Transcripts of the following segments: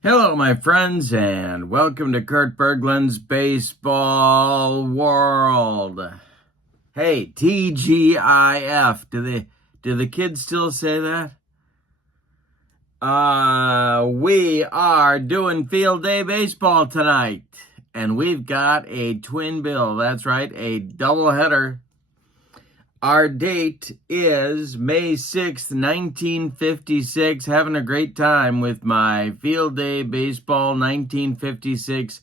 Hello, my friends, and welcome to Kurt Berglund's Baseball World. Hey, TGIF. Do the kids still say that? We are doing field day baseball tonight, and we've got a twin bill. That's right, a doubleheader. Our date is May 6th, 1956. Having a great time with my Field Day Baseball 1956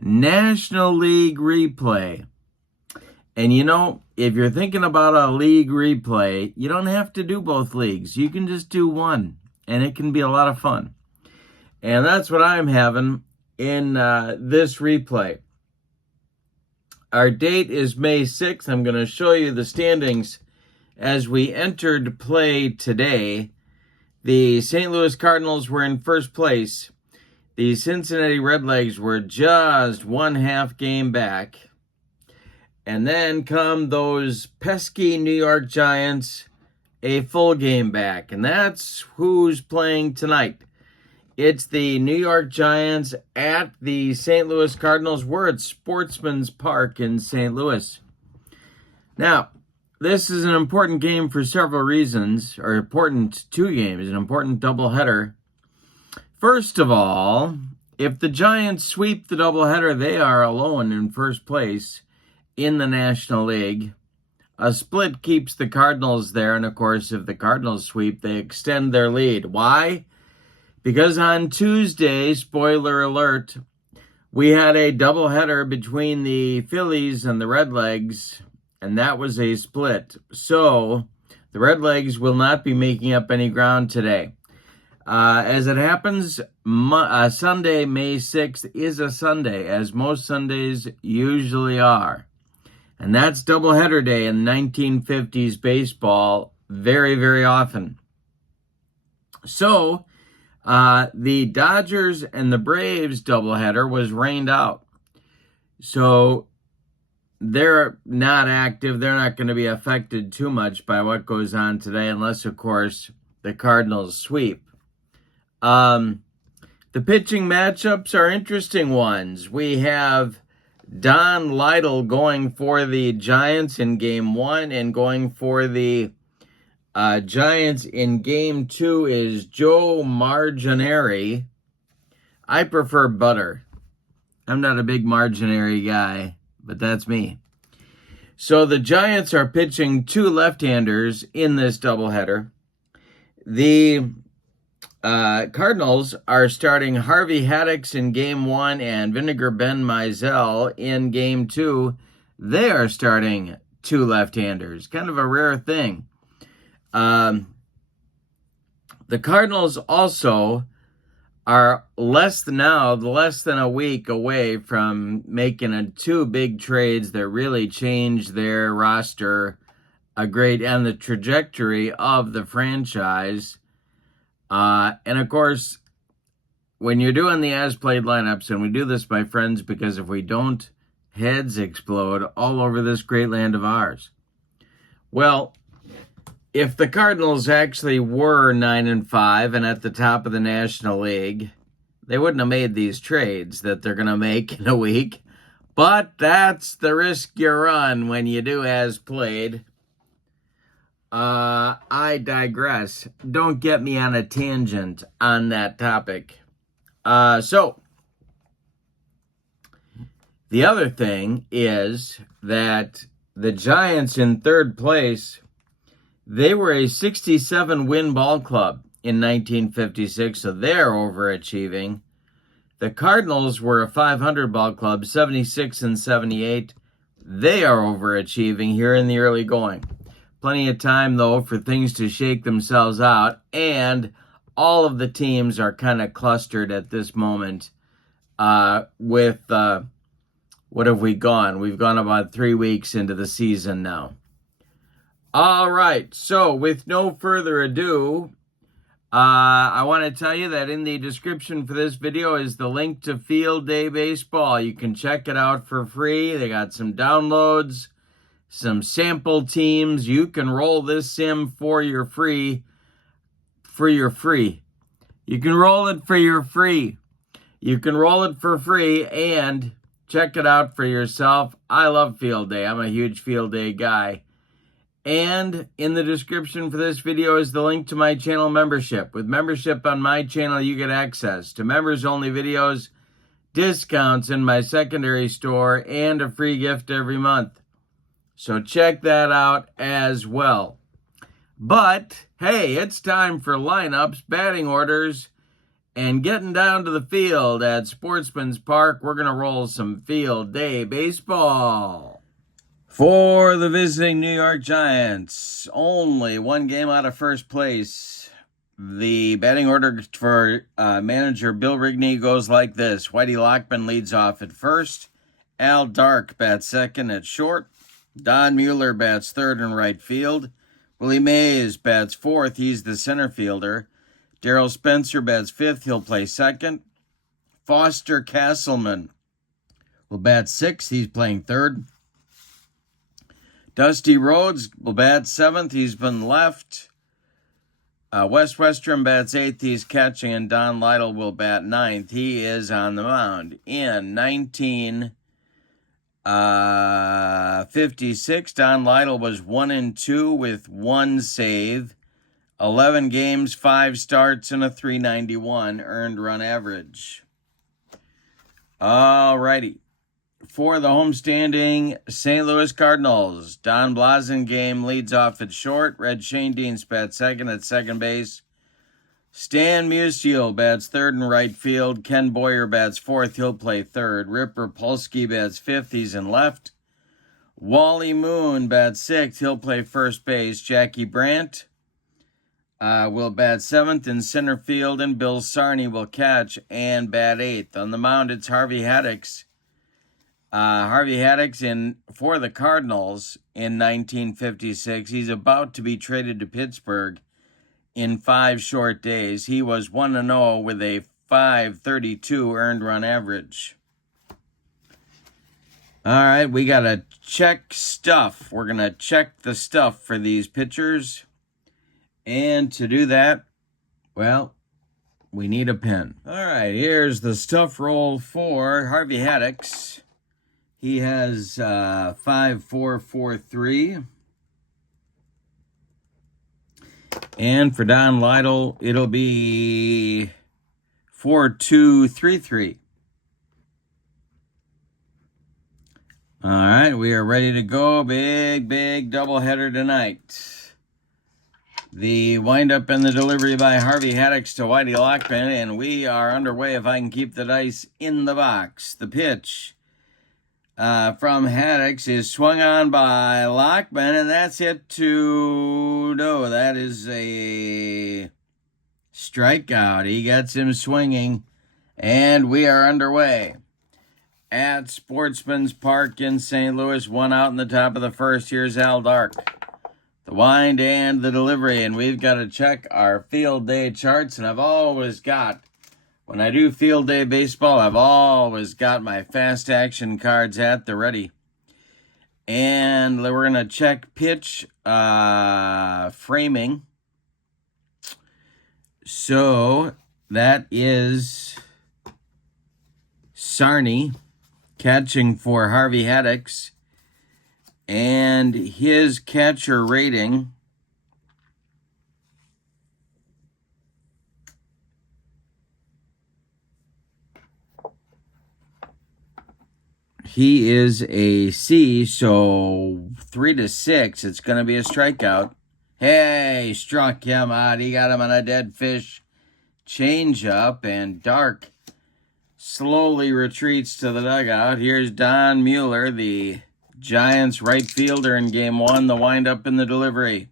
National League replay. And you know, if you're thinking about a league replay, you don't have to do both leagues. You can just do one, and it can be a lot of fun. And that's what I'm having in this replay. Our date is May 6th. I'm going to show you the standings as we entered play today. The St. Louis Cardinals were in first place. The Cincinnati Redlegs were just one half game back. And then come those pesky New York Giants, a full game back. And that's who's playing tonight. It's the New York Giants at the St. Louis Cardinals. We're at Sportsman's Park in St. Louis. Now, this is an important game for several reasons, or important two games, an important doubleheader. First of all, if the Giants sweep the doubleheader, they are alone in first place in the National League. A split keeps the Cardinals there, and of course, if the Cardinals sweep, they extend their lead. Why? Because on Tuesday, spoiler alert, we had a doubleheader between the Phillies and the Redlegs, and that was a split. So the Redlegs will not be making up any ground today. As it happens, Sunday, May 6th, is a Sunday, as most Sundays usually are. And that's doubleheader day in 1950s baseball very, very often. So the Dodgers and the Braves doubleheader was rained out. So they're not active. They're not going to be affected too much by what goes on today, unless, of course, the Cardinals sweep. The pitching matchups are interesting ones. We have Don Lytle going for the Giants in Game 1, and going for the Giants in Game 2 is Joe Margineri. I prefer Butter. I'm not a big Margineri guy, but that's me. So the Giants are pitching two left-handers in this doubleheader. The Cardinals are starting Harvey Haddix in Game 1 and Vinegar Ben Mizell in Game 2. They are starting two left-handers. Kind of a rare thing. The Cardinals also are less than a week away from making two big trades that really change their roster a great and the trajectory of the franchise. And of course, when you're doing the as-played lineups, and we do this, my friends, because if we don't, heads explode all over this great land of ours. Well, if the Cardinals actually were 9-5 and at the top of the National League, they wouldn't have made these trades that they're going to make in a week. But that's the risk you run when you do as played. I digress. Don't get me on a tangent on that topic. So, the other thing is that the Giants in third place, they were a 67-win ball club in 1956, so they're overachieving. The Cardinals were a 500 ball club, 76 and 78. They are overachieving here in the early going. Plenty of time, though, for things to shake themselves out, and all of the teams are kind of clustered at this moment with, what have we gone? We've gone about 3 weeks into the season now. All right, so with no further ado, I want to tell you that in the description for this video is the link to Field Day Baseball. You can check it out for free. They got some downloads, some sample teams. You can roll this sim for your free. You can roll it for your free. You can roll it for free and check it out for yourself. I love field day. I'm a huge field day guy. And in the description for this video is the link to my channel membership. With membership on my channel, you get access to members-only videos, discounts in my secondary store, and a free gift every month. So check that out as well. But, hey, it's time for lineups, batting orders, and getting down to the field at Sportsman's Park. We're going to roll some field day baseball. For the visiting New York Giants, only one game out of first place. The batting order for manager Bill Rigney goes like this. Whitey Lockman leads off at first. Al Dark bats second at short. Don Mueller bats third in right field. Willie Mays bats fourth. He's the center fielder. Darrell Spencer bats fifth. He'll play second. Foster Castleman will bat sixth. He's playing third. Dusty Rhodes will bat seventh. He's been left. Wes Westrum bats eighth. He's catching. And Don Lytle will bat ninth. He is on the mound. In 1956, Don Lytle was 1-2 with one save. 11 games, 5 starts, and a .391 earned run average. All righty. For the homestanding St. Louis Cardinals, Don Blasingame leads off at short. Red Schoendienst bats second at second base. Stan Musial bats third in right field. Ken Boyer bats fourth. He'll play third. Rip Rapolsky bats fifth. He's in left. Wally Moon bats sixth. He'll play first base. Jackie Brandt will bat seventh in center field, and Bill Sarney will catch and bat eighth. On the mound, it's Harvey Haddix. Harvey Haddix for the Cardinals in 1956. He's about to be traded to Pittsburgh in 5 short days. He was 1-0 with a .532 earned run average. All right, we got to check stuff. We're going to check the stuff for these pitchers. And to do that, well, we need a pen. All right, here's the stuff roll for Harvey Haddix. He has 5.443. And for Don Lytle, it'll be 4.233. All right, we are ready to go. Big doubleheader tonight. The windup and the delivery by Harvey Haddix to Whitey Lockman, and we are underway if I can keep the dice in the box. The pitch from Haddix is swung on by Lockman, and that's it to... No, that is a strikeout. He gets him swinging, and we are underway. At Sportsman's Park in St. Louis, one out in the top of the first. Here's Al Dark. The wind and the delivery, and we've got to check our field day charts, and I've always got... When I do field day baseball, I've always got my fast action cards at the ready. And we're going to check pitch framing. So that is Sarney catching for Harvey Haddix. And his catcher rating he is a C, so 3-6. It's going to be a strikeout. Hey, struck him out. He got him on a dead fish changeup, and Dark slowly retreats to the dugout. Here's Don Mueller, the Giants right fielder in game 1, the windup and the delivery.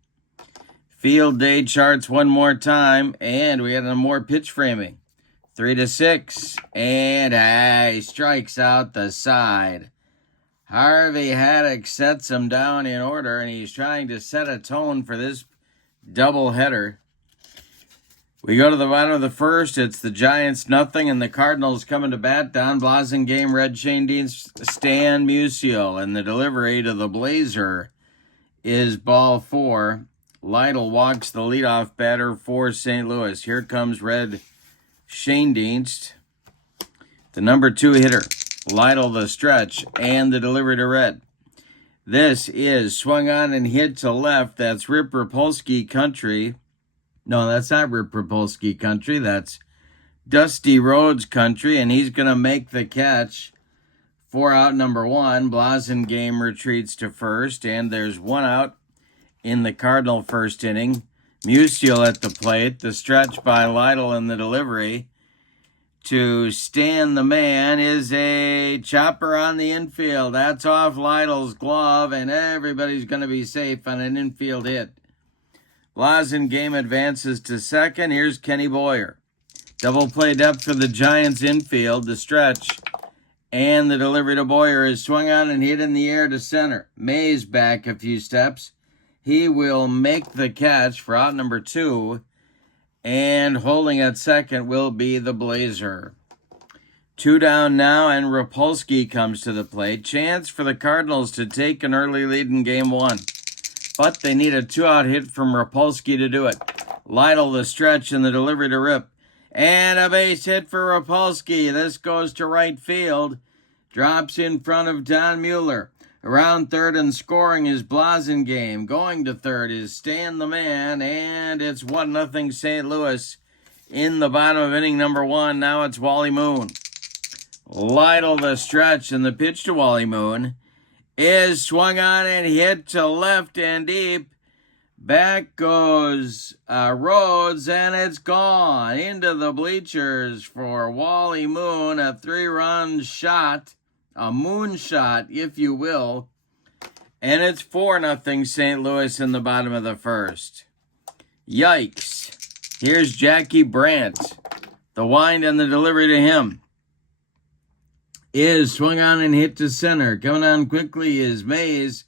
Field day charts one more time, and we had more pitch framing. 3-6, and he strikes out the side. Harvey Haddix sets him down in order, and he's trying to set a tone for this doubleheader. We go to the bottom of the first. It's the Giants nothing, and the Cardinals coming to bat. Don Blasingame, Red Schoendienst, Stan Musial, and the delivery to the Blazer is ball 4. Lytle walks the leadoff batter for St. Louis. Here comes Red Schoendienst. The number 2 hitter, Lytle the stretch, and the delivery to Red. This is swung on and hit to left. That's Rip Rapolsky country. No, that's not Rip Rapolsky country. That's Dusty Rhodes country, and he's going to make the catch for out number 1. Blasingame retreats to first, and there's 1 out in the Cardinal first inning. Musial at the plate. The stretch by Lytle in the delivery. To stand the man is a chopper on the infield. That's off Lytle's glove, and everybody's going to be safe on an infield hit. Blasingame advances to second. Here's Kenny Boyer. Double play depth for the Giants infield. The stretch and the delivery to Boyer is swung on and hit in the air to center. Mays back a few steps. He will make the catch for out number 2. And holding at second will be the Blazer. 2 down now, and Rapolsky comes to the plate. Chance for the Cardinals to take an early lead in game 1. But they need a 2-out hit from Rapolsky to do it. Lytle the stretch and the delivery to Rip. And a base hit for Rapolsky. This goes to right field. Drops in front of Don Mueller. Around third and scoring is Blasingame. Going to third is Stan the Man, and it's 1-0 St. Louis in the bottom of inning number 1. Now it's Wally Moon. Lytle the stretch, and the pitch to Wally Moon is swung on and hit to left and deep. Back goes Rhodes, and it's gone into the bleachers for Wally Moon. A 3-run shot. A moonshot, if you will. And it's 4-0 St. Louis in the bottom of the first. Yikes. Here's Jackie Brandt. The wind and the delivery to him is swung on and hit to center. Coming on quickly is Mays.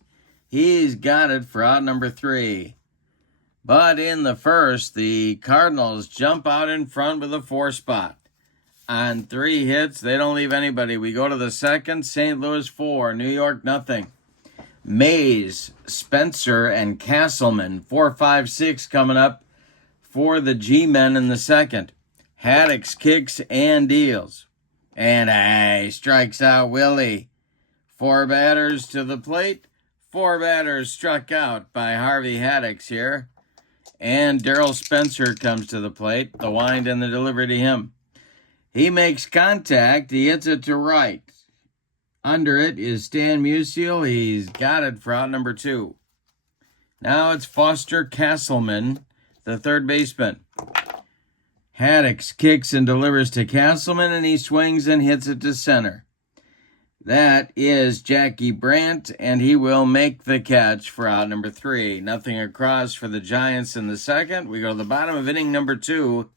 He's got it for out number 3. But in the first, the Cardinals jump out in front with a 4 spot. On 3 hits, they don't leave anybody. We go to the second, St. Louis 4, New York 0. Mays, Spencer, and Castleman, 4, 5, 6 coming up for the G-men in the second. Haddix kicks and deals. And he strikes out Willie. 4 batters to the plate. 4 batters struck out by Harvey Haddix here. And Darryl Spencer comes to the plate. The wind and the delivery to him. He makes contact. He hits it to right. Under it is Stan Musial. He's got it for out number 2. Now it's Foster Castleman, the third baseman. Haddix kicks and delivers to Castleman, and he swings and hits it to center. That is Jackie Brandt, and he will make the catch for out number 3. Nothing across for the Giants in the second. We go to the bottom of inning number 2.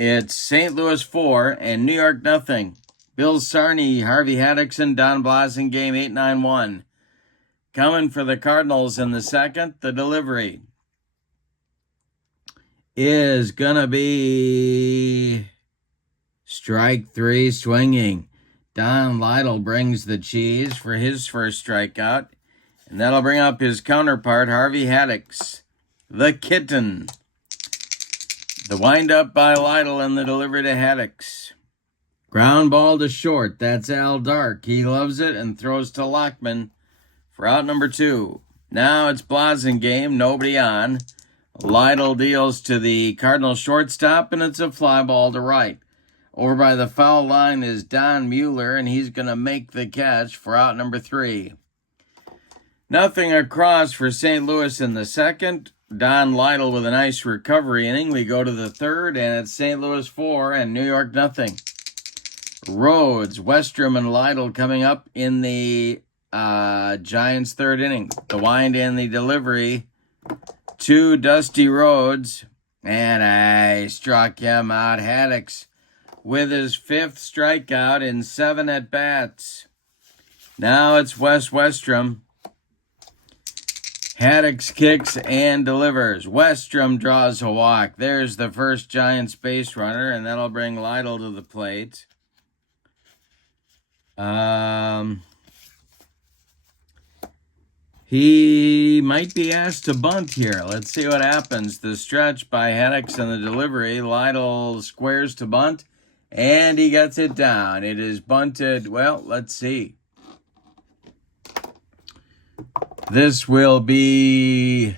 It's St. Louis 4 and New York 0. Bill Sarney, Harvey Haddix, and Don Blasingame 8-9-1. Coming for the Cardinals in the second. The delivery is going to be strike 3 swinging. Don Lytle brings the cheese for his first strikeout. And that'll bring up his counterpart, Harvey Haddix, the kitten. The windup by Lytle and the delivery to Haddix. Ground ball to short. That's Al Dark. He loves it and throws to Lockman for out number 2. Now it's Blasingame. Nobody on. Lytle deals to the Cardinal shortstop, and it's a fly ball to right. Over by the foul line is Don Mueller, and he's going to make the catch for out number 3. Nothing across for St. Louis in the second. Don Lytle with a nice recovery inning. We go to the third, and it's St. Louis 4 and New York 0. Rhodes, Westrom, and Lytle coming up in the Giants' third inning. The wind and the delivery to Dusty Rhodes, and I struck him out. Haddix with his 5th strikeout in 7 at-bats. Now it's Wes Westrom. Haddix kicks and delivers. Westrom draws a walk. There's the first Giants base runner, and that'll bring Lytle to the plate. He might be asked to bunt here. Let's see what happens. The stretch by Haddix and the delivery. Lytle squares to bunt, And he gets it down. It is bunted. Well, let's see. This will be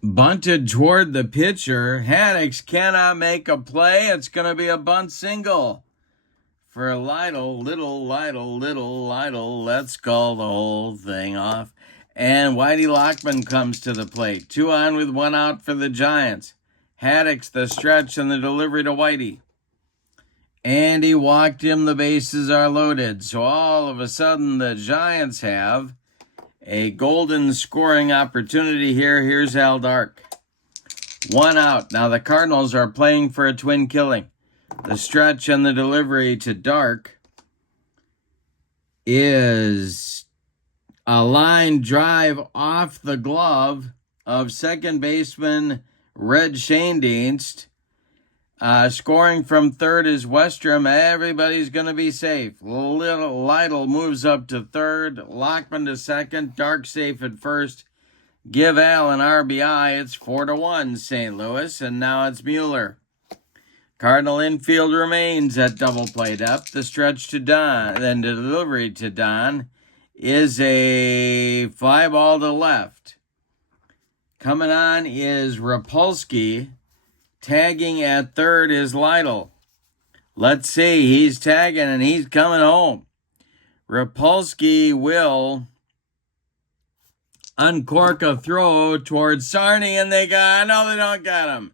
bunted toward the pitcher. Haddix cannot make a play. It's going to be a bunt single for Lytle. Little. Let's call the whole thing off. And Whitey Lockman comes to the plate. 2 on with 1 out for the Giants. Haddix, the stretch and the delivery to Whitey. And he walked him. The bases are loaded. So all of a sudden the Giants have a golden scoring opportunity here. Here's Al Dark. 1 out. Now the Cardinals are playing for a twin killing. The stretch and the delivery to Dark is a line drive off the glove of second baseman Red Schoendienst. Scoring from third is Westrom. Everybody's going to be safe. Lytle moves up to third. Lockman to second. Dark safe at first. Give Al an RBI. It's 4-1 St. Louis. And now it's Mueller. Cardinal infield remains at double play depth. The stretch to Don, then the delivery to Don is a fly ball to left. Coming on is Rapolsky. Tagging at third is Lytle. Let's see. He's tagging and he's coming home. Rapolsky will uncork a throw towards Sarney, and they don't get him.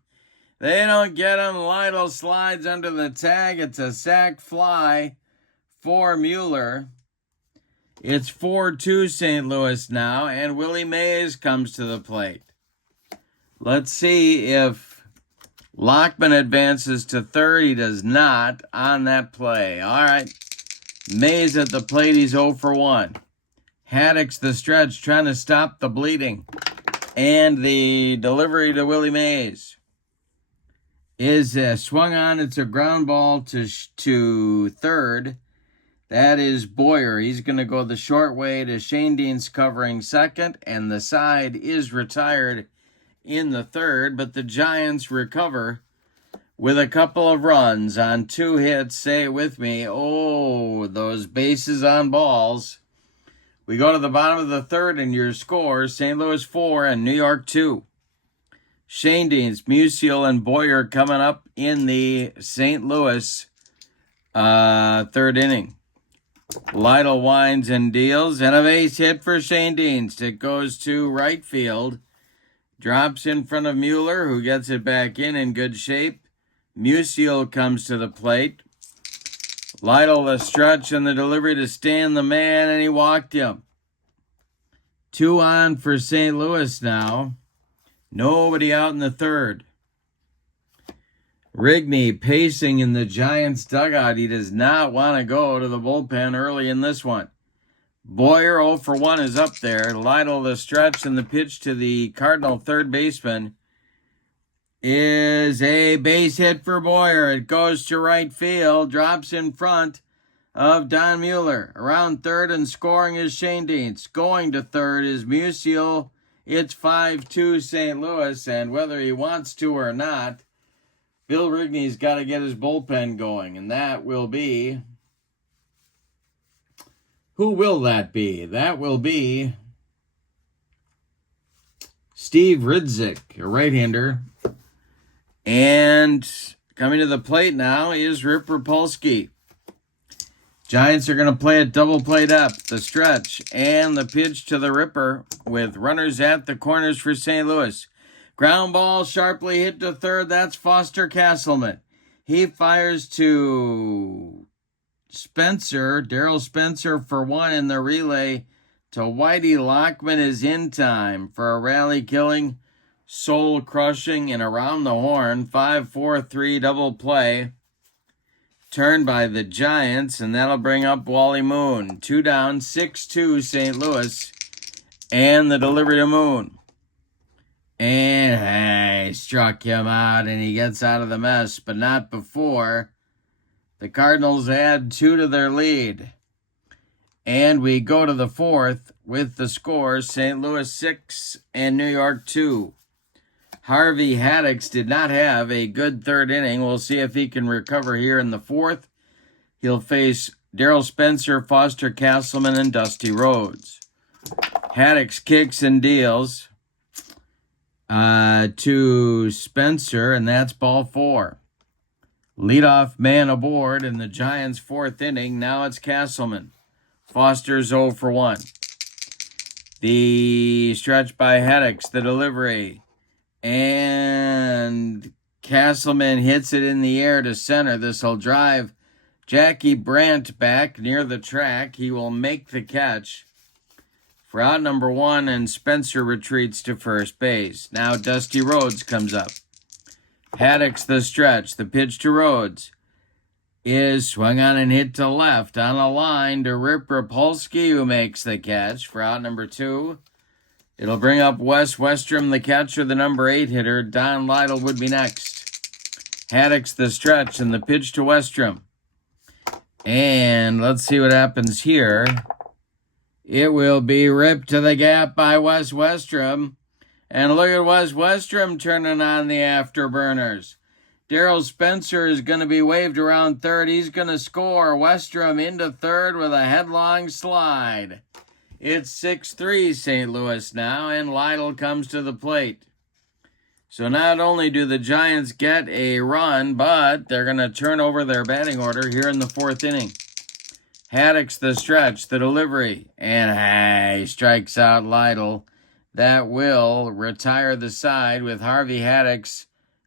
They don't get him. Lytle slides under the tag. It's a sac fly for Mueller. It's 4-2 St. Louis now, and Willie Mays comes to the plate. Let's see if Lockman advances to third. He does not on that play. All right. Mays at the plate. He's 0 for 1. Haddix the stretch trying to stop the bleeding. And the delivery to Willie Mays is swung on. It's a ground ball to third. That is Boyer. He's going to go the short way to Schoendienst covering second. And the side is retired in the third, but the Giants recover with a couple of runs on 2 hits. Say it with me. Oh, those bases on balls. We go to the bottom of the third, and your score, St. Louis 4 and New York 2. Schoendienst, Musial, and Boyer coming up in the St. Louis third inning. Lytle winds and deals, and a base hit for Schoendienst. It goes to right field. Drops in front of Mueller, who gets it back in good shape. Musial comes to the plate. Lytle the stretch and the delivery to Stan the man, and he walked him. 2 on for St. Louis now. Nobody out in the third. Rigney pacing in the Giants' dugout. He does not want to go to the bullpen early in this one. Boyer 0 for 1 is up there. Lytle the stretch, and the pitch to the Cardinal third baseman is a base hit for Boyer. It goes to right field, drops in front of Don Mueller. Around third and scoring is Schoendienst. Going to third is Musial. It's 5-2 St. Louis, and whether he wants to or not, Bill Rigney's got to get his bullpen going, and that will be... Who will that be? That will be Steve Ridzik, a right-hander. And coming to the plate now is Rip Rapolsky. Giants are going to play at double play depth, the stretch, and the pitch to the Ripper with runners at the corners for St. Louis. Ground ball sharply hit to third. That's Foster Castleman. He fires to Daryl Spencer for 1 in the relay to Whitey. Lockman is in time for a rally-killing, soul-crushing, and around the horn 5-4-3 double play. Turned by the Giants, and that'll bring up Wally Moon. 2 down, 6-2 St. Louis, and the delivery to Moon. And he struck him out, and he gets out of the mess, but not before the Cardinals add 2 to their lead. And we go to the fourth with the score, St. Louis 6 and New York 2. Harvey Haddix did not have a good third inning. We'll see if he can recover here in the fourth. He'll face Darrell Spencer, Foster Castleman, and Dusty Rhodes. Haddix kicks and deals to Spencer, and that's ball 4. Leadoff man aboard in the Giants' fourth inning. Now it's Castleman. Foster's 0 for 1. The stretch by Haddix, the delivery. And Castleman hits it in the air to center. This will drive Jackie Brandt back near the track. He will make the catch for out number 1, and Spencer retreats to first base. Now Dusty Rhodes comes up. Haddix the stretch. The pitch to Rhodes is swung on and hit to left on a line to Rip Rapolsky, who makes the catch for out number 2. It'll bring up Wes Westrom, the catcher, the number 8 hitter. Don Lytle would be next. Haddix the stretch and the pitch to Westrom. And let's see what happens here. It will be ripped to the gap by Wes Westrom. And look at Wes Westrom turning on the afterburners. Darrell Spencer is going to be waved around third. He's going to score. Westrom into third with a headlong slide. It's 6-3 St. Louis now, and Lytle comes to the plate. So not only do the Giants get a run, but they're going to turn over their batting order here in the fourth inning. Haddix the stretch, the delivery, and he strikes out Lytle. That will retire the side with Harvey Haddix'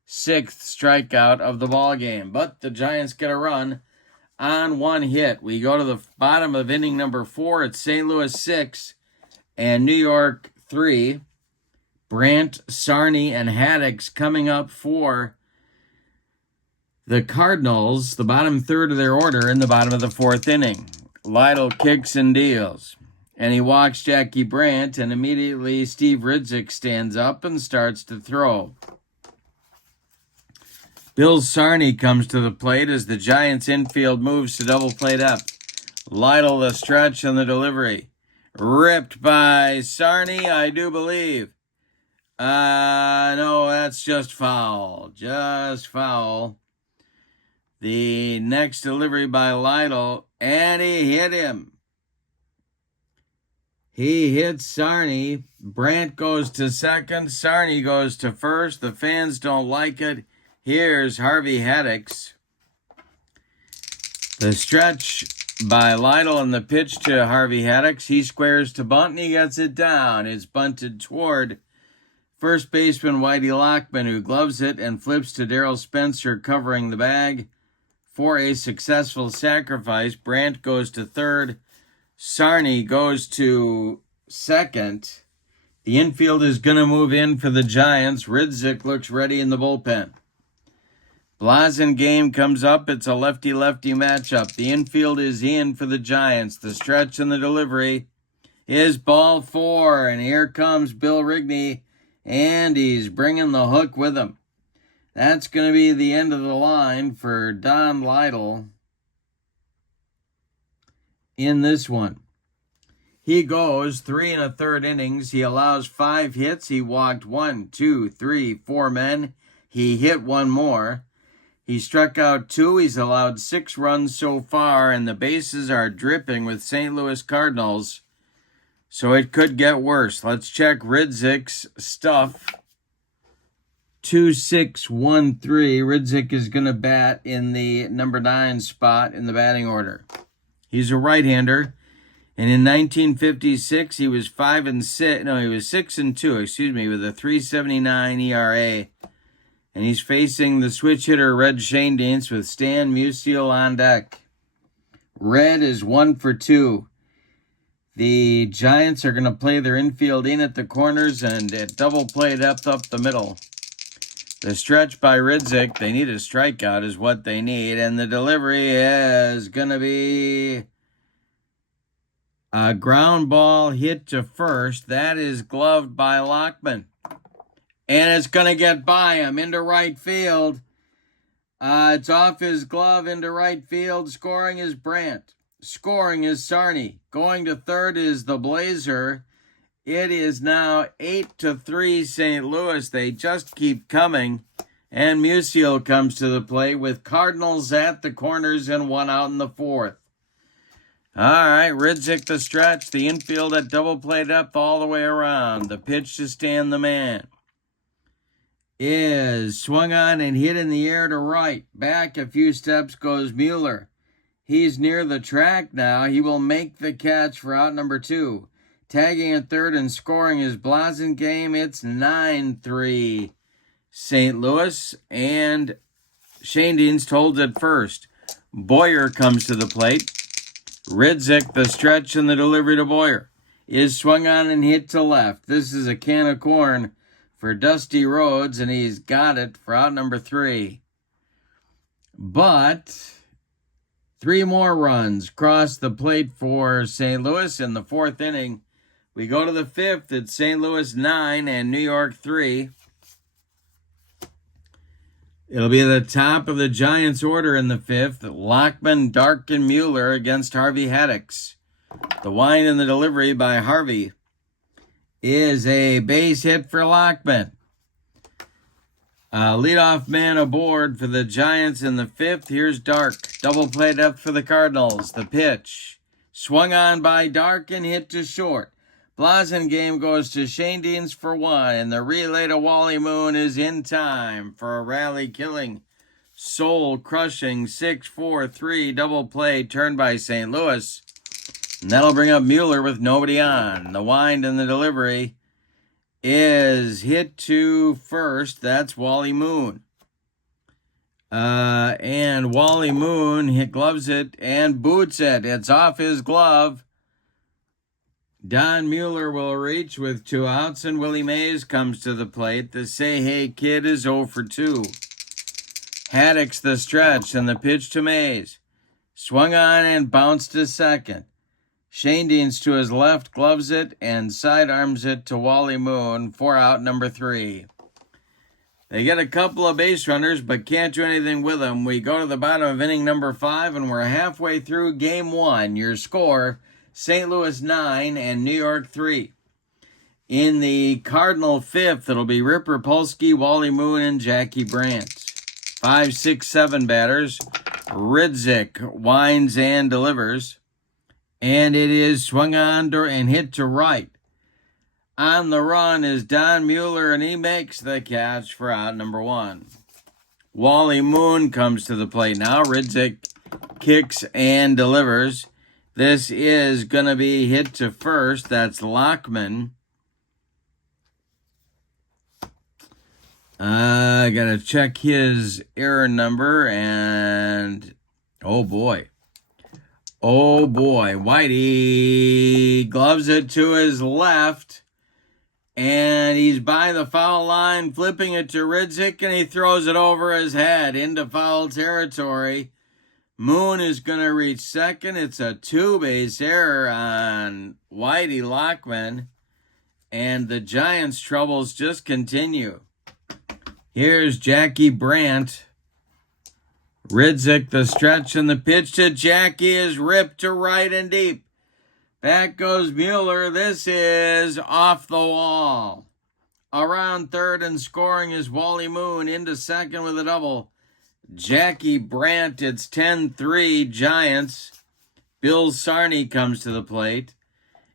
6th strikeout of the ball game. But the Giants get a run on 1 hit. We go to the bottom of inning number 4. It's St. Louis 6 and New York 3. Brandt, Sarney, and Haddix coming up for the Cardinals, the bottom third of their order in the bottom of the fourth inning. Lytle kicks and deals, and he walks Jackie Brandt, and immediately Steve Ridzik stands up and starts to throw. Bill Sarney comes to the plate as the Giants infield moves to double play depth. Lytle the stretch and the delivery. Ripped by Sarney, I do believe. No, that's just foul. Just foul. The next delivery by Lytle, and he hit him. He hits Sarney. Brandt goes to second. Sarney goes to first. The fans don't like it. Here's Harvey Haddix. The stretch by Lytle and the pitch to Harvey Haddix. He squares to bunt and he gets it down. It's bunted toward first baseman Whitey Lockman, who gloves it and flips to Darrell Spencer covering the bag for a successful sacrifice. Brandt goes to third. Sarney goes to second. The infield is going to move in for the Giants. Ridzik looks ready in the bullpen. Blasingame comes up. It's a lefty-lefty matchup. The infield is in for the Giants. The stretch and the delivery is ball 4. And here comes Bill Rigney, and he's bringing the hook with him. That's going to be the end of the line for Don Lytle in this one. He goes 3 1/3 innings. He allows 5 hits. He walked 1, 2, 3, 4 men. He hit 1 more. He struck out 2. He's allowed 6 runs so far, and the bases are dripping with St. Louis Cardinals, so it could get worse. Let's check Ridzik's stuff. 2-6-1-3. Ridzik is going to bat in the number 9 spot in the batting order. He's a right-hander, and in 1956 he was 6-2, with a 3.79 ERA. And he's facing the switch hitter Red Schoendienst with Stan Musial on deck. Red is 1 for 2. The Giants are going to play their infield in at the corners and at double play depth up the middle. The stretch by Ridzik, they need a strikeout is what they need. And the delivery is going to be a ground ball hit to first. That is gloved by Lockman. And it's going to get by him into right field. It's off his glove into right field. Scoring is Brandt. Scoring is Sarney. Going to third is the Blazer. It is now 8-3 St. Louis. They just keep coming. And Musial comes to the plate with Cardinals at the corners and 1 out in the 4th. All right, Ridzik the stretch. The infield at double play depth all the way around. The pitch to Stan the man is swung on and hit in the air to right. Back a few steps goes Mueller. He's near the track now. He will make the catch for out number 2. Tagging at third and scoring is Blasingame. It's 9-3 St. Louis. And Shane Deans holds at first. Boyer comes to the plate. Ridzik, the stretch and the delivery to Boyer, is swung on and hit to left. This is a can of corn for Dusty Rhodes, and he's got it for out number 3. But 3 more runs cross the plate for St. Louis in the 4th inning. We go to the 5th. It's St. Louis 9 and New York 3. It'll be the top of the Giants' order in the 5th. Lockman, Dark, and Mueller against Harvey Haddix. The wind and the delivery by Harvey is a base hit for Lockman. Leadoff man aboard for the Giants in the 5th. Here's Dark. Double play depth for the Cardinals. The pitch swung on by Dark and hit to short. Blasingame goes to Shane Deans for 1, and the relay to Wally Moon is in time for a rally-killing, soul-crushing 6-4-3 double play turned by St. Louis. And that'll bring up Mueller with nobody on. The wind and the delivery is hit to first. That's Wally Moon. And Wally Moon gloves it and boots it. It's off his glove. Don Mueller will reach with 2 outs, and Willie Mays comes to the plate. The say-hey kid is 0 for 2. Haddix the stretch, and the pitch to Mays. Swung on and bounced to second. Shane Deans to his left, gloves it, and sidearms it to Wally Moon for out number 3. They get a couple of base runners, but can't do anything with them. We go to the bottom of inning number 5, and we're halfway through game 1. Your score, St. Louis 9 and New York 3. In the Cardinal 5th, it'll be Rip Rapolsky, Wally Moon, and Jackie Brandt. 5, 6, 7 batters. Ridzik winds and delivers. And it is swung on and hit to right. On the run is Don Mueller, and he makes the catch for out number 1. Wally Moon comes to the plate now. Ridzik kicks and delivers. This is going to be hit to first. That's Lockman. I got to check his error number, and oh boy. Whitey gloves it to his left, and he's by the foul line, flipping it to Ridzik, and he throws it over his head into foul territory. Moon is going to reach second. It's a 2-base error on Whitey Lockman, and the Giants' troubles just continue. Here's Jackie Brandt. Ridzik the stretch, and the pitch to Jackie is ripped to right and deep. Back goes Mueller. This is off the wall. Around third and scoring is Wally Moon into second with a double. Jackie Brandt, it's 10-3 Giants. Bill Sarney comes to the plate.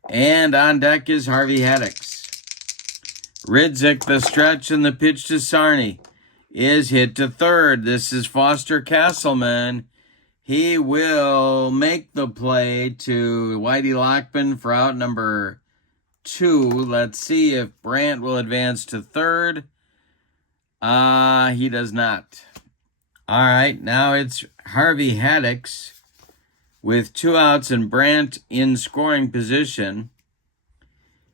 And on deck is Harvey Haddix. Ridzik the stretch, and the pitch to Sarney is hit to third. This is Foster Castleman. He will make the play to Whitey Lockman for out number 2. Let's see if Brandt will advance to third. He does not. All right, now it's Harvey Haddix with 2 outs and Brandt in scoring position.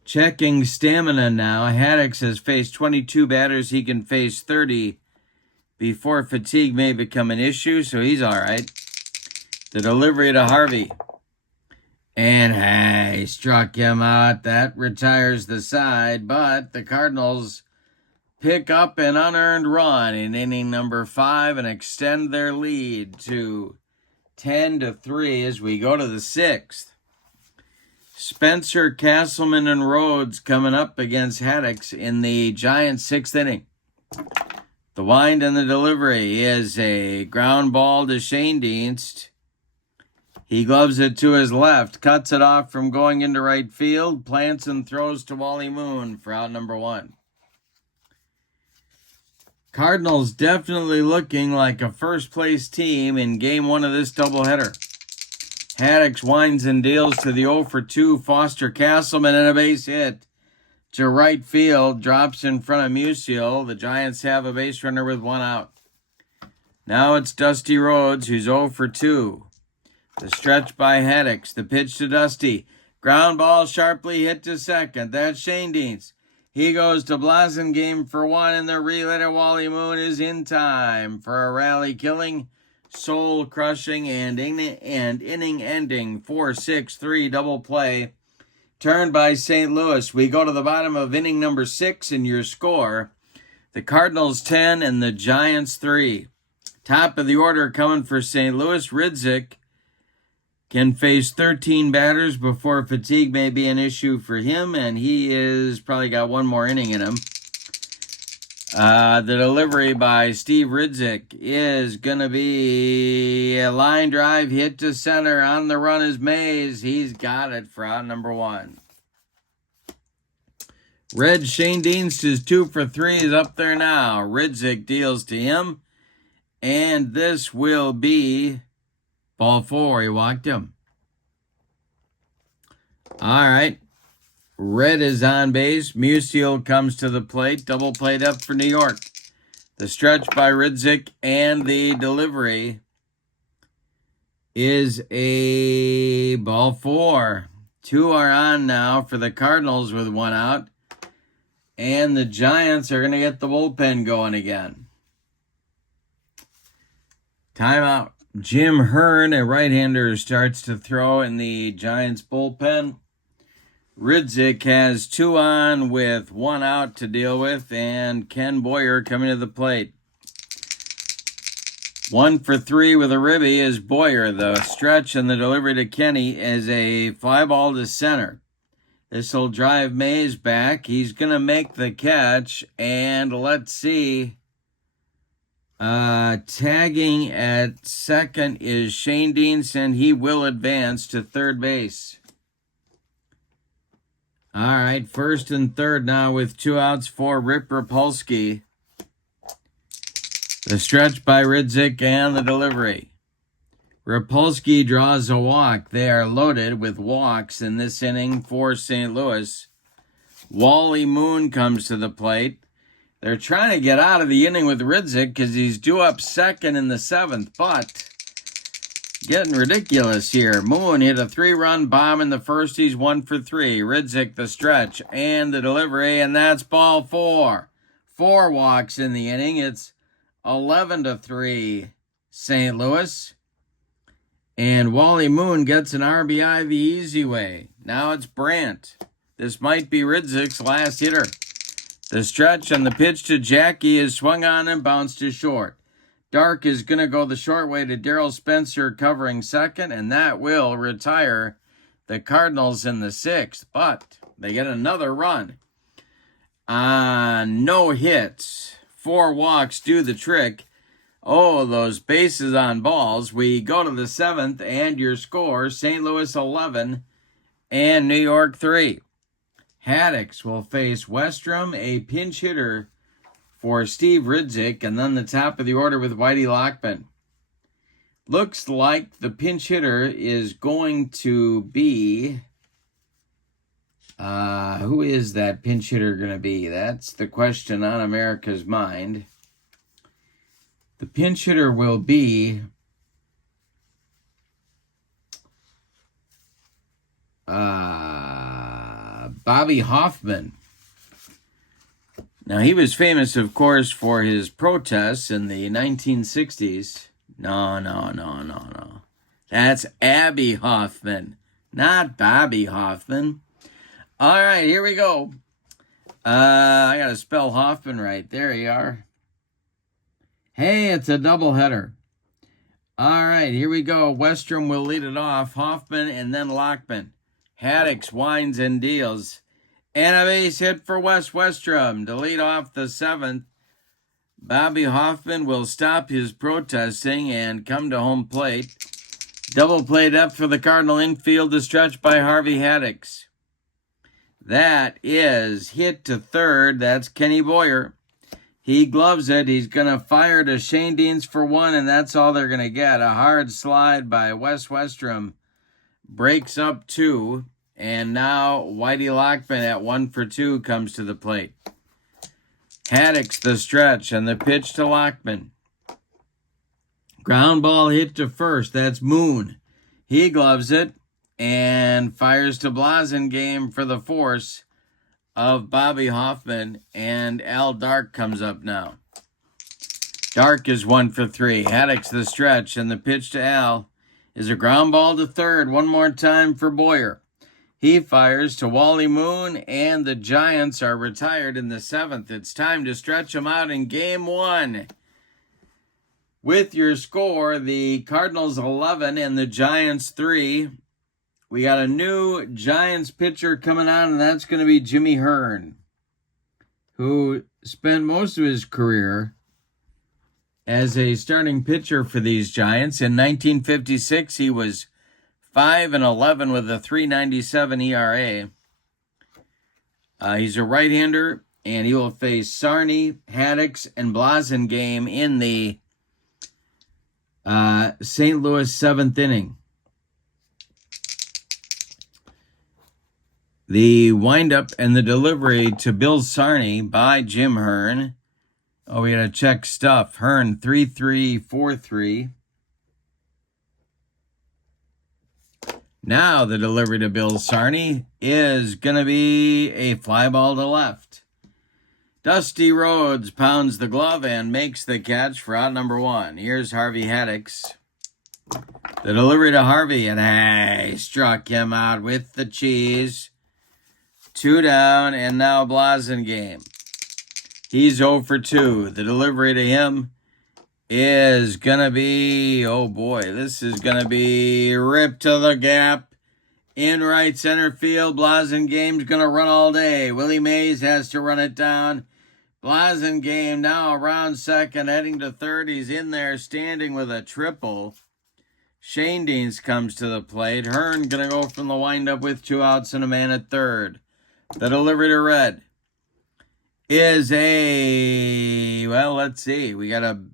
Checking stamina now. Haddix has faced 22 batters. He can face 30 before fatigue may become an issue, so he's all right. The delivery to Harvey. And he struck him out. That retires the side, but the Cardinals pick up an unearned run in inning number 5 and extend their lead to 10-3 as we go to the 6th. Spencer, Castleman, and Rhodes coming up against Haddix in the Giants' 6th inning. The wind and the delivery is a ground ball to Shane Dienst. He gloves it to his left, cuts it off from going into right field, plants and throws to Wally Moon for out number 1. Cardinals definitely looking like a first-place team in Game 1 of this doubleheader. Haddix winds and deals to the 0-for-2 Foster Castleman and a base hit to right field. Drops in front of Musial. The Giants have a base runner with 1 out. Now it's Dusty Rhodes, who's 0-for-2. The stretch by Haddix. The pitch to Dusty. Ground ball sharply hit to second. That's Shane Dienst. He goes to Blasingame for 1, and the relay to Wally Moon is in time for a rally-killing, soul-crushing, and inning-ending 4-6-3 double play turned by St. Louis. We go to the bottom of inning number 6 in your score. The Cardinals 10 and the Giants 3. Top of the order coming for St. Louis. Ridzik can face 13 batters before fatigue may be an issue for him, and he is probably got 1 more inning in him. The delivery by Steve Ridzik is going to be a line drive hit to center. On the run is Mays. He's got it for out number 1. Red Shane Dienst is 2-for-3. Is up there now. Ridzik deals to him, and this will be ball 4. He walked him. All right. Red is on base. Musial comes to the plate. Double played up for New York. The stretch by Ridzik and the delivery is a ball 4. 2 are on now for the Cardinals with 1 out. And the Giants are going to get the bullpen going again. Timeout. Jim Hearn, a right-hander, starts to throw in the Giants bullpen. Ridzik has 2 on with 1 out to deal with, and Ken Boyer coming to the plate. 1-for-3 with a ribby is Boyer. The stretch and the delivery to Kenny is a fly ball to center. This will drive Mays back. He's going to make the catch, and let's see. Tagging at second is Shane Dienst, and he will advance to third base. All right, first and third now with 2 outs for Rip Rapolsky. The stretch by Ridzik and the delivery. Rapolsky draws a walk. They are loaded with walks in this inning for St. Louis. Wally Moon comes to the plate. They're trying to get out of the inning with Ridzik because he's due up second in the 7th, but getting ridiculous here. Moon hit a 3-run bomb in the first. He's 1-for-3. Ridzik the stretch and the delivery, and that's ball 4. 4 walks in the inning. It's 11-3 St. Louis. And Wally Moon gets an RBI the easy way. Now it's Brandt. This might be Ridzik's last hitter. The stretch and the pitch to Jackie is swung on and bounced to short. Dark is going to go the short way to Darryl Spencer covering second, and that will retire the Cardinals in the 6th. But they get another run. No hits. 4 walks do the trick. Oh, those bases on balls. We go to the 7th, and your score, St. Louis 11 and New York 3. Haddix will face Westrom, a pinch hitter for Steve Ridzik, and then the top of the order with Whitey Lockman. Looks like the pinch hitter is going to be... who is that pinch hitter going to be? That's the question on America's mind. The pinch hitter will be... Bobby Hoffman. Now, he was famous, of course, for his protests in the 1960s. No. That's Abby Hoffman, not Bobby Hoffman. All right, here we go. I got to spell Hoffman right. There you are. Hey, it's a doubleheader. All right, here we go. Westrom will lead it off. Hoffman and then Lockman. Haddix winds and deals. And a base hit for Wes Westrom to lead off the 7th. Bobby Hoffman will stop his protesting and come to home plate. Double play depth for the Cardinal infield to stretch by Harvey Haddix. That is hit to third. That's Kenny Boyer. He gloves it. He's going to fire to Shane Deans for 1, and that's all they're going to get. A hard slide by Wes Westrom breaks up 2, and now Whitey Lockman at 1 for 2 comes to the plate. Haddix the stretch and the pitch to Lockman. Ground ball hit to first. That's Moon. He gloves it and fires to Blasingame for the force of Bobby Hoffman, and Al Dark comes up now. Dark is 1 for 3. Haddix the stretch, and the pitch to Al is a ground ball to third. One more time for Boyer. He fires to Wally Moon, and the Giants are retired in the 7th. It's time to stretch them out in Game 1. With your score, the Cardinals 11 and the Giants 3. We got a new Giants pitcher coming on, and that's going to be Jimmy Hearn, who spent most of his career as a starting pitcher for these Giants. In 1956, he was 5-11 with a 3.97 ERA. He's a right-hander, and he will face Sarney, Haddix, and Blasingame in the St. Louis 7th inning. The windup and the delivery to Bill Sarney by Jim Hearn. Oh, we got to check stuff. Hearn 3.343. Now the delivery to Bill Sarney is going to be a fly ball to left. Dusty Rhodes pounds the glove and makes the catch for out number 1. Here's Harvey Haddix. The delivery to Harvey, and he struck him out with the cheese. 2 down, and now Blasingame. He's 0 for 2. The delivery to him is going to be, oh boy, this is going to be ripped to the gap in right center field. Blasingame's going to run all day. Willie Mays has to run it down. Blasingame now around second, heading to third. He's in there standing with a triple. Shane Deans comes to the plate. Hearn going to go from the windup with 2 outs and a man at third. The delivery to Red is a, well, let's see. We got an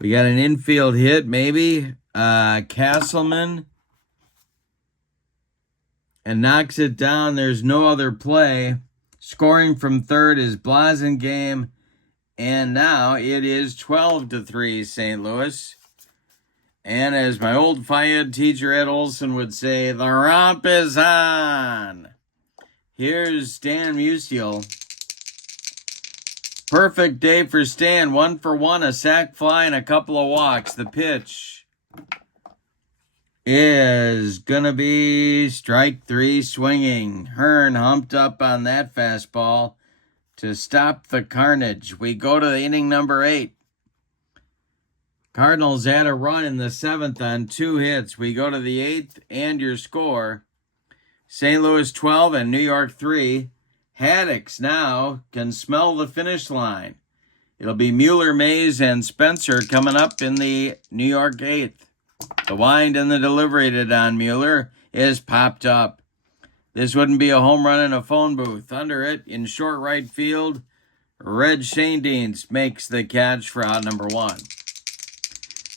infield hit, maybe. Castleman. And knocks it down. There's no other play. Scoring from third is Blasingame. And now it is 12-3 St. Louis. And as my old Phi Ed teacher Ed Olson would say, the romp is on. Here's Stan Musial. Perfect day for Stan. 1 for 1, a sac fly, and a couple of walks. The pitch is going to be strike 3 swinging. Hearn humped up on that fastball to stop the carnage. We go to the inning number 8. Cardinals had a run in the 7th on 2 hits. We go to the 8th, and your score, St. Louis 12 and New York 3. Haddix now can smell the finish line. It'll be Mueller, Mays, and Spencer coming up in the New York 8th. The wind and the delivery to Don Mueller is popped up. This wouldn't be a home run in a phone booth. Under it, in short right field, Red Shane Deans makes the catch for out number 1.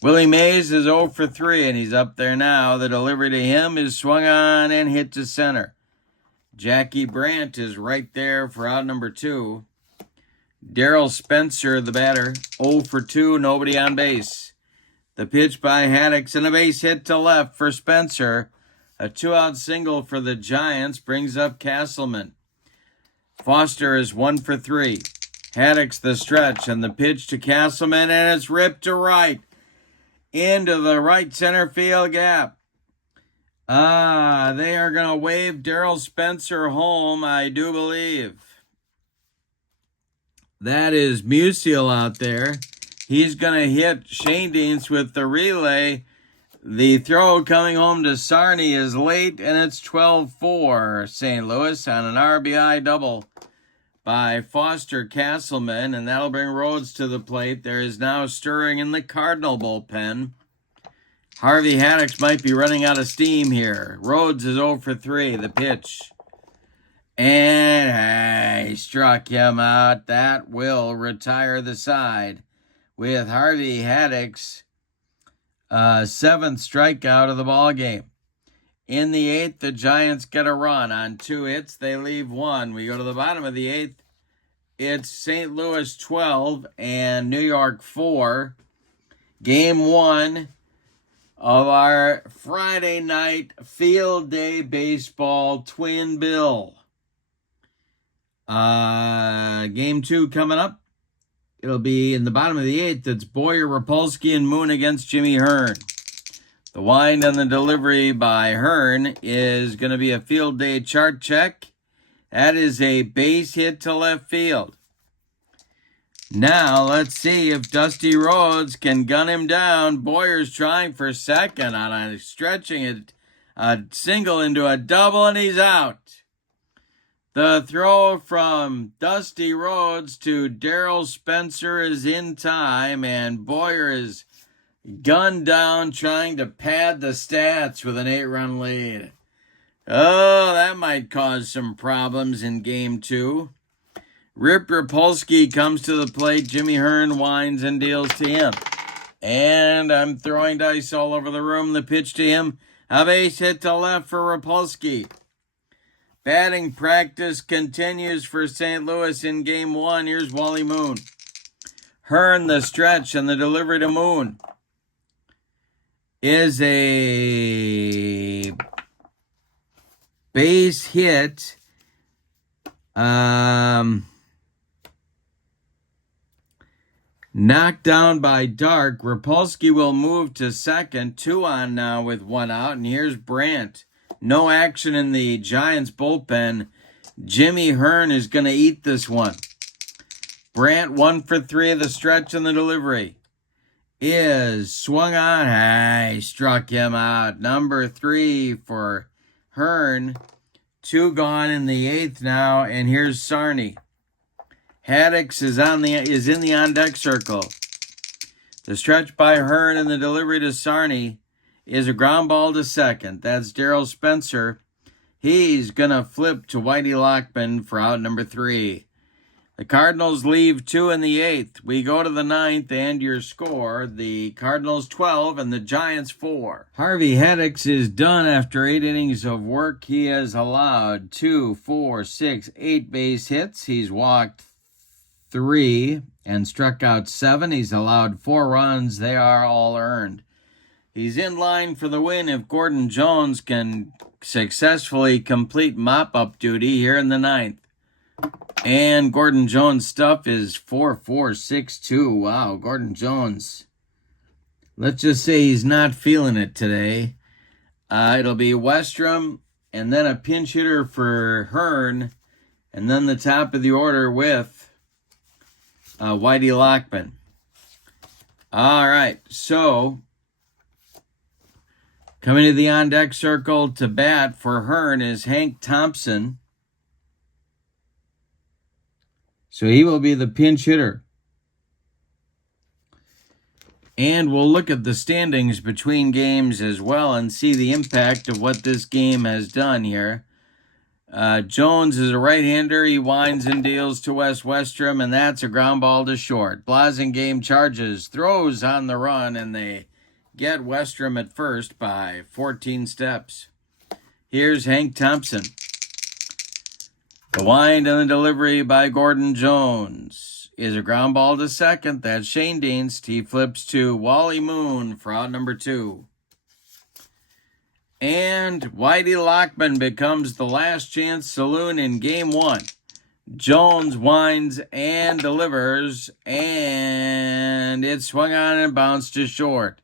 Willie Mays is 0 for 3, and he's up there now. The delivery to him is swung on and hit to center. Jackie Brandt is right there for out number 2. Darrell Spencer, the batter, 0 for 2, nobody on base. The pitch by Haddix and a base hit to left for Spencer. A 2-out single for the Giants brings up Castleman. Foster is 1 for 3. Haddix the stretch and the pitch to Castleman, and it's ripped to right. Into the right center field gap. They are going to wave Darrell Spencer home, I do believe. That is Musial out there. He's going to hit Shane Deans with the relay. The throw coming home to Sarney is late, and it's 12-4 St. Louis on an RBI double by Foster Castleman, and that'll bring Rhodes to the plate. There is now stirring in the Cardinal bullpen. Harvey Haddix might be running out of steam here. Rhodes is 0 for 3, the pitch. And he struck him out. That will retire the side with Harvey Haddix, 7th strikeout of the ball game. In the 8th, the Giants get a run. On 2 hits, they leave 1. We go to the bottom of the 8th. It's St. Louis 12 and New York 4. Game 1 of our Friday night field day baseball twin bill. Game 2 coming up. It'll be in the bottom of the 8th. It's Boyer, Rapolsky, and Moon against Jimmy Hearn. The wind and the delivery by Hearn is going to be a field day chart check. That is a base hit to left field. Now, let's see if Dusty Rhodes can gun him down. Boyer's trying for second on a stretching it, a single into a double, and he's out. The throw from Dusty Rhodes to Darrell Spencer is in time, and Boyer is gunned down trying to pad the stats with an 8-run lead. Oh, that might cause some problems in Game 2. Rip Rapolsky comes to the plate. Jimmy Hearn winds and deals to him. And I'm throwing dice all over the room. The pitch to him. A base hit to left for Rapolsky. Batting practice continues for St. Louis in Game 1. Here's Wally Moon. Hearn, the stretch, and the delivery to Moon is a base hit. Knocked down by Dark. Rapolsky will move to second. 2 on now with 1 out. And here's Brandt. No action in the Giants bullpen. Jimmy Hearn is going to eat this one. Brandt 1 for 3 of the stretch and the delivery is swung on. He struck him out. Number 3 for Hearn. 2 gone in the 8th now, and here's Sarney. Haddix is in the on-deck circle. The stretch by Hearn and the delivery to Sarney is a ground ball to second. That's Darrell Spencer. He's going to flip to Whitey Lockman for out number 3. The Cardinals leave 2 in the 8th. We go to the 9th, and your score, the Cardinals 12 and the Giants 4. Harvey Haddix is done after 8 innings of work. He has allowed 2, 4, 6, 8 base hits. He's walked 3 and struck out 7. He's allowed 4 runs. They are all earned. He's in line for the win if Gordon Jones can successfully complete mop-up duty here in the 9th. And Gordon Jones' stuff is 4.462. Wow, Gordon Jones. Let's just say he's not feeling it today. It'll be Westrom and then a pinch hitter for Hearn. And then the top of the order with Whitey Lockman. All right, so coming to the on-deck circle to bat for Hearn is Hank Thompson. So he will be the pinch hitter. And we'll look at the standings between games as well and see the impact of what this game has done here. Jones is a right-hander. He winds and deals to Wes Westrom, and that's a ground ball to short. Blasingame charges, throws on the run, and they get Westrom at first by 14 steps. Here's Hank Thompson. The wind and the delivery by Gordon Jones is a ground ball to second. That's Shane Dienst. He flips to Wally Moon for out number 2. And Whitey Lockman becomes the last chance saloon in Game 1. Jones winds and delivers, and it swung on and bounced to short.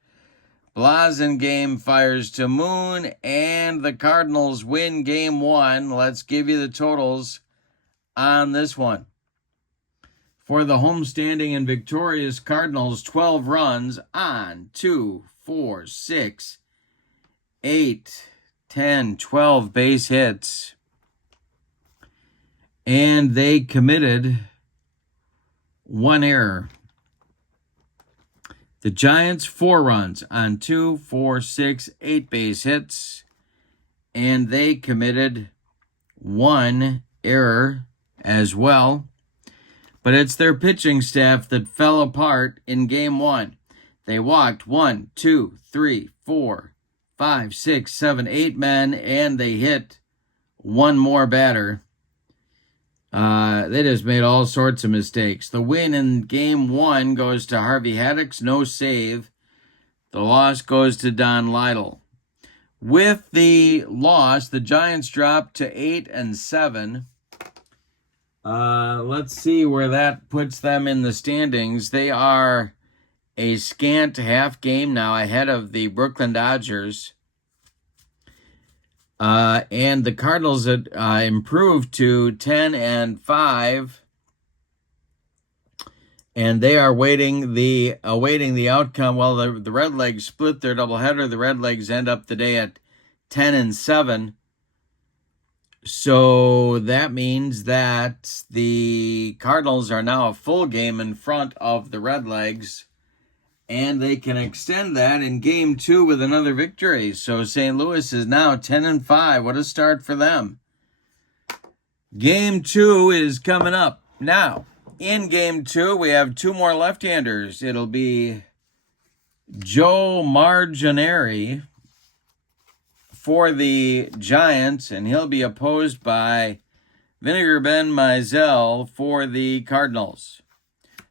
Blasingame fires to Moon, and the Cardinals win Game 1. Let's give you the totals on this one. For the homestanding and victorious Cardinals, 12 runs on 2, 4, 6, 8, 10, 12 base hits. And they committed 1 error. The Giants, 4 runs on 2, 4, 6, 8 base hits. And they committed 1 error as well. But it's their pitching staff that fell apart in game 1. They walked 1, 2, 3, 4, 5, 6, 7, 8 men, and they hit 1 more batter. They just made all sorts of mistakes. The win in game 1 goes to Harvey Haddix, no save. The loss goes to Don Lytle. With the loss, the Giants dropped to 8-7. Let's see where that puts them in the standings. They are a scant half game now ahead of the Brooklyn Dodgers. And the Cardinals improved to 10-5. And they are awaiting the outcome. Well, the Redlegs split their doubleheader. The Redlegs end up the day at 10-7. So that means that the Cardinals are now a full game in front of the Redlegs, and they can extend that in game 2 with another victory. So St. Louis is now 10-5. What a start for them. Game 2 is coming up. Now, in game 2, we have 2 more left-handers. It'll be Joe Margineri for the Giants, and he'll be opposed by Vinegar Ben Mizell for the Cardinals.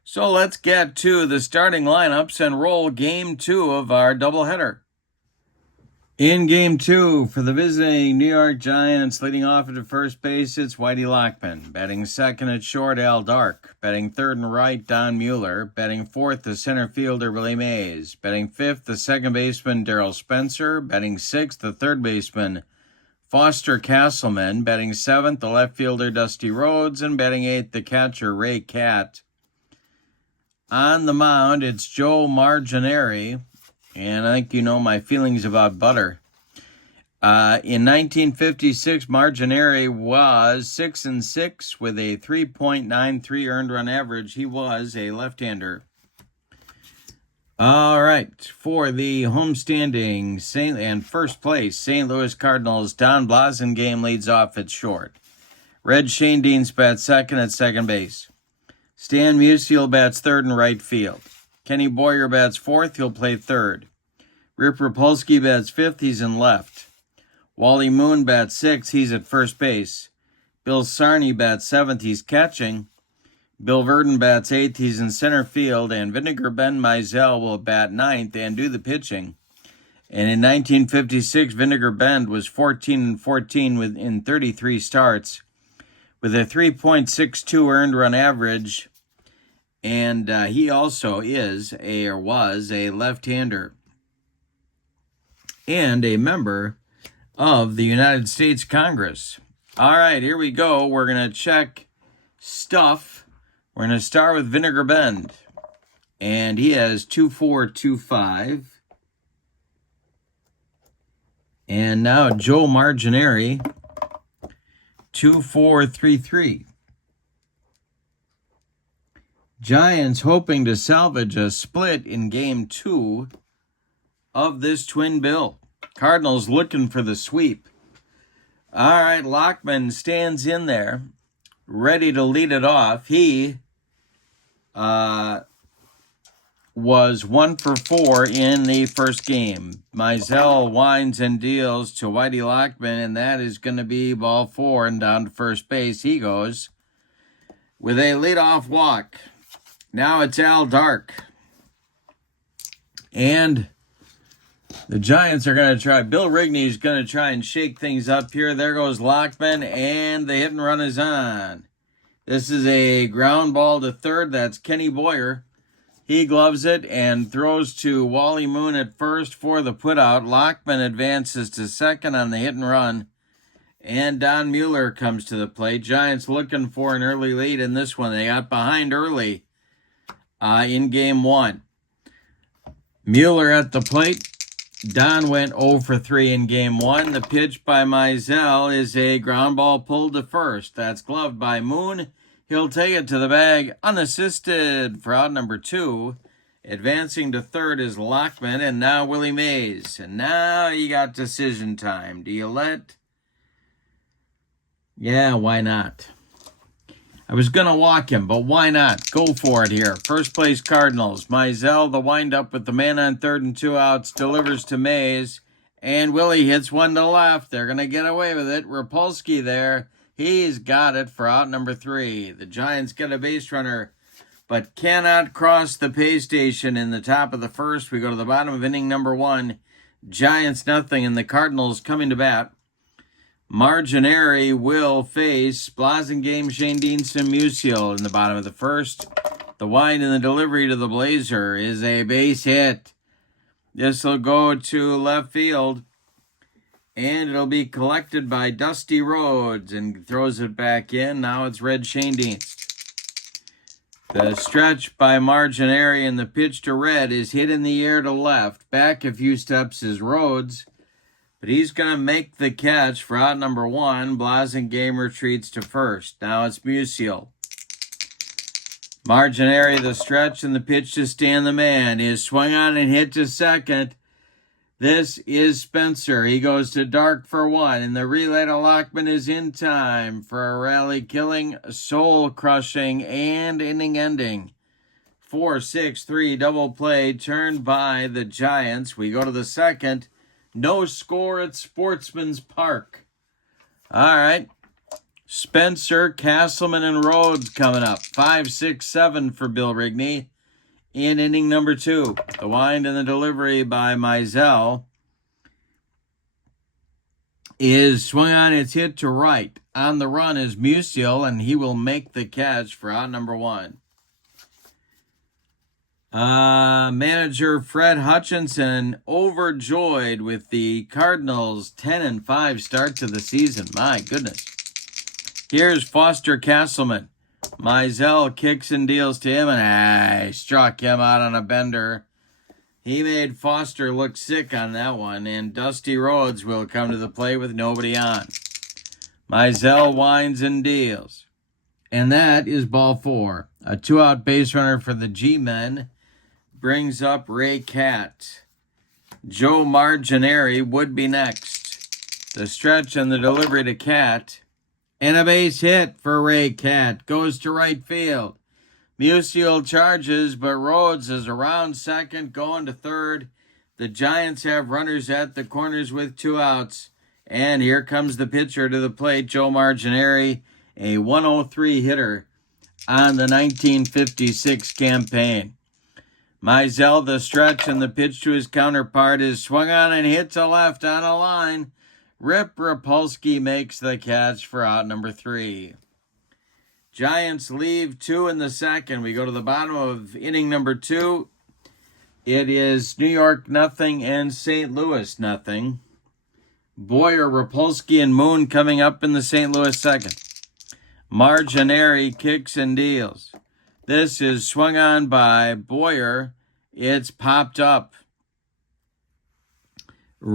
So let's get to the starting lineups and roll game 2 of our doubleheader. In game 2, for the visiting New York Giants, leading off at first base, it's Whitey Lockman. Batting second at short, Al Dark. Batting third and right, Don Mueller. Batting fourth, the center fielder, Willie Mays. Batting fifth, the second baseman, Darrell Spencer. Batting sixth, the third baseman, Foster Castleman. Batting seventh, the left fielder, Dusty Rhodes. And batting eighth, the catcher, Ray Catt. On the mound, it's Joe Margineri. And I think you know my feelings about butter. In 1956, Margineri was 6-6 with a 3.93 earned run average. He was a left-hander. All right, for the homestanding and first place, St. Louis Cardinals, Don Blasingame leads off at short. Red Shane Deans bats second at second base. Stan Musial bats third in right field. Kenny Boyer bats fourth, he'll play third. Rip Rapolsky bats fifth, he's in left. Wally Moon bats sixth, he's at first base. Bill Sarney bats seventh, he's catching. Bill Verdon bats eighth, he's in center field. And Vinegar Ben Mizell will bat ninth and do the pitching. And in 1956, Vinegar Ben was 14-14 in 33 starts with a 3.62 earned run average. And he also was a left-hander and a member of the United States Congress. All right, here we go. We're going to check stuff. We're going to start with Vinegar Bend. And he has 2.425. And now Joe Margineri, 2.433. Giants hoping to salvage a split in game 2 of this twin bill. Cardinals looking for the sweep. All right, Lockman stands in there, ready to lead it off. He was 1 for 4 in the first game. Mizell winds and deals to Whitey Lockman, and that is going to be ball 4, and down to first base he goes with a leadoff walk. Now it's Al Dark. And the Giants are going to try. Bill Rigney is going to try and shake things up here. There goes Lockman, and the hit and run is on. This is a ground ball to third. That's Kenny Boyer. He gloves it and throws to Wally Moon at first for the putout. Lockman advances to second on the hit and run. And Don Mueller comes to the plate. Giants looking for an early lead in this one. They got behind early in game 1. Mueller at the plate. Don went 0 for 3 in game 1. The pitch by Mizell is a ground ball pulled to first. That's gloved by Moon. He'll take it to the bag unassisted for out number 2. Advancing to third is Lockman, and now Willie Mays. And now you got decision time. Do you let? Yeah, why not? I was going to walk him, but why not? Go for it here. First place Cardinals. Mizell, the windup with the man on third and 2 outs, delivers to Mays. And Willie hits one to left. They're going to get away with it. Rapolsky there. He's got it for out number 3. The Giants get a base runner, but cannot cross the pay station in the top of the first. We go to the bottom of inning number 1. Giants nothing, and the Cardinals coming to bat. Marginary will face Blasingame, Shane Deanson, Musial in the bottom of the first. The wind and the delivery to the Blazer is a base hit. This will go to left field, and it'll be collected by Dusty Rhodes and throws it back in. Now it's Red Shane Deanson. The stretch by Marginary and the pitch to Red is hit in the air to left. Back a few steps is Rhodes. But he's going to make the catch for out number 1. Blasingame retreats to first. Now it's Musial. Marginary, the stretch and the pitch to Stan the Man is swung on and hit to second. This is Spencer. He goes to dark for 1. And the relay to Lockman is in time for a rally-killing, soul-crushing, and inning-ending 4-6-3 double play turned by the Giants. We go to the second. No score at Sportsman's Park. All right. Spencer, Castleman, and Rhodes coming up. 5, 6, 7 for Bill Rigney in inning number 2. The wind and the delivery by Mizell is swung on. It's hit to right. On the run is Musial, and he will make the catch for out number 1. Manager Fred Hutchinson overjoyed with the Cardinals' 10-5 start to the season. My goodness. Here's Foster Castleman. Mizell kicks and deals to him, and he struck him out on a bender. He made Foster look sick on that one, and Dusty Rhodes will come to the plate with nobody on. Mizell winds and deals. And that is ball 4. A 2-out base runner for the G-Men brings up Ray Catt. Joe Marginary would be next. The stretch and the delivery to Catt. And a base hit for Ray Catt. Goes to right field. Musial charges, but Rhodes is around second, going to third. The Giants have runners at the corners with 2 outs. And here comes the pitcher to the plate, Joe Marginary, a 103 hitter on the 1956 campaign. Mizell, the stretch and the pitch to his counterpart is swung on and hit to left on a line. Rip Rapolsky makes the catch for out number 3. Giants leave 2 in the second. We go to the bottom of inning number 2. It is New York nothing and St. Louis nothing. Boyer, Rapolsky, and Moon coming up in the St. Louis second. Marginary kicks and deals. This is swung on by Boyer. It's popped up. It's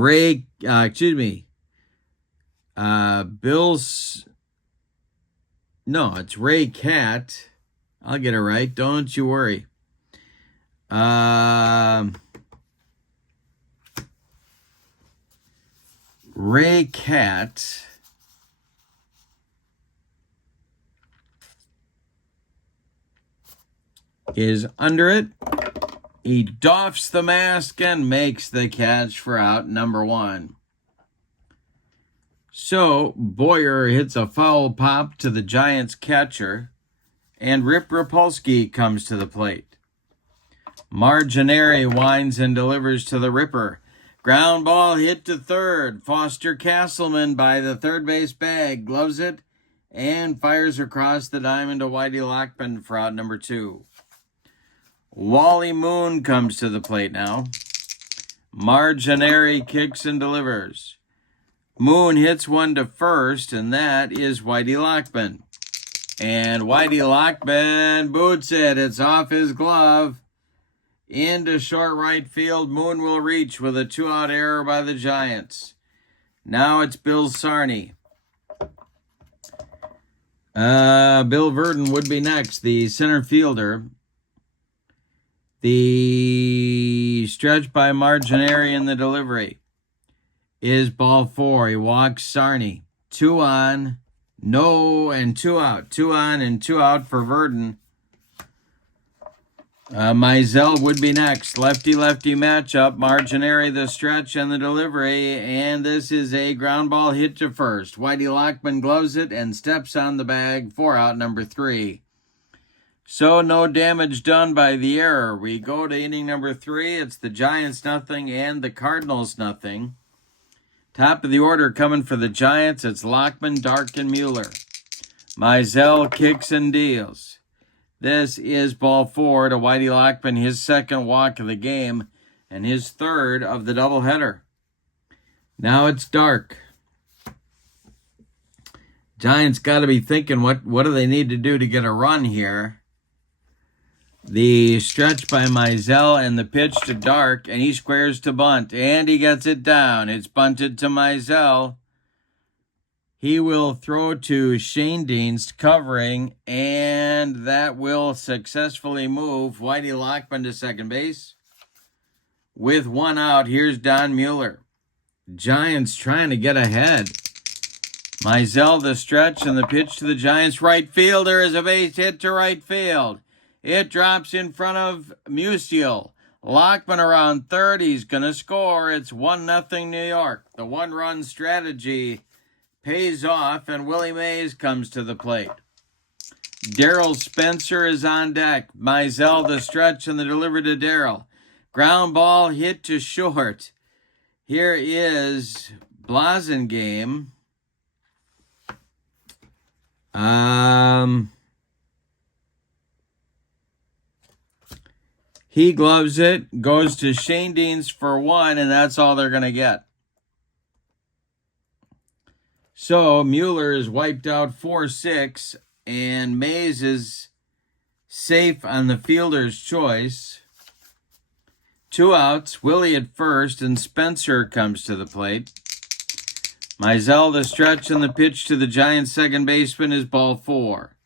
Ray Catt. I'll get it right. Don't you worry. Ray Catt is under it. He doffs the mask and makes the catch for out number 1. So Boyer hits a foul pop to the Giants catcher, and Rip Rapolsky comes to the plate. Marginary winds and delivers to the Ripper. Ground ball hit to third. Foster Castleman by the third base bag gloves it and fires across the diamond to Whitey Lockman for out number 2. Wally Moon comes to the plate now. Marginary kicks and delivers. Moon hits one to first, and that is Whitey Lockman. And Whitey Lockman boots it. It's off his glove. into short right field. Moon will reach with a 2-out error by the Giants. Now it's Bill Sarney. Bill Verdon would be next, the center fielder. The stretch by Marginary in the delivery is ball 4. He walks Sarney. 2 on, no, and 2 out. 2 on and 2 out for Verdon. Mizell would be next. Lefty-lefty matchup. Marginary the stretch and the delivery. And this is a ground ball hit to first. Whitey Lockman gloves it and steps on the bag. 4 out, number 3. So no damage done by the error. We go to inning number 3. It's the Giants nothing and the Cardinals nothing. Top of the order coming for the Giants. It's Lockman, Dark, and Mueller. Mizell kicks and deals. This is ball 4 to Whitey Lockman, his second walk of the game and his third of the doubleheader. Now it's Dark. Giants got to be thinking, what do they need to do to get a run here? The stretch by Mizell and the pitch to Dark, and he squares to bunt, and he gets it down. It's bunted to Mizell. He will throw to Shane Dienst covering, and that will successfully move Whitey Lockman to second base. With 1 out, here's Don Mueller. Giants trying to get ahead. Mizell the stretch and the pitch to the Giants right fielder is a base hit to right field. It drops in front of Musial. Lockman around third. He's going to score. It's 1-0 New York. The one-run strategy pays off, and Willie Mays comes to the plate. Darrell Spencer is on deck. Mizell the stretch and the delivery to Darrell. Ground ball hit to short. Here is Blasingame. He gloves it, goes to Shane Dienst for 1, and that's all they're going to get. So Mueller is wiped out 4-6, and Mays is safe on the fielder's choice. 2 outs, Willie at first, and Spencer comes to the plate. Mizell the stretch and the pitch to the Giants second baseman is ball 4.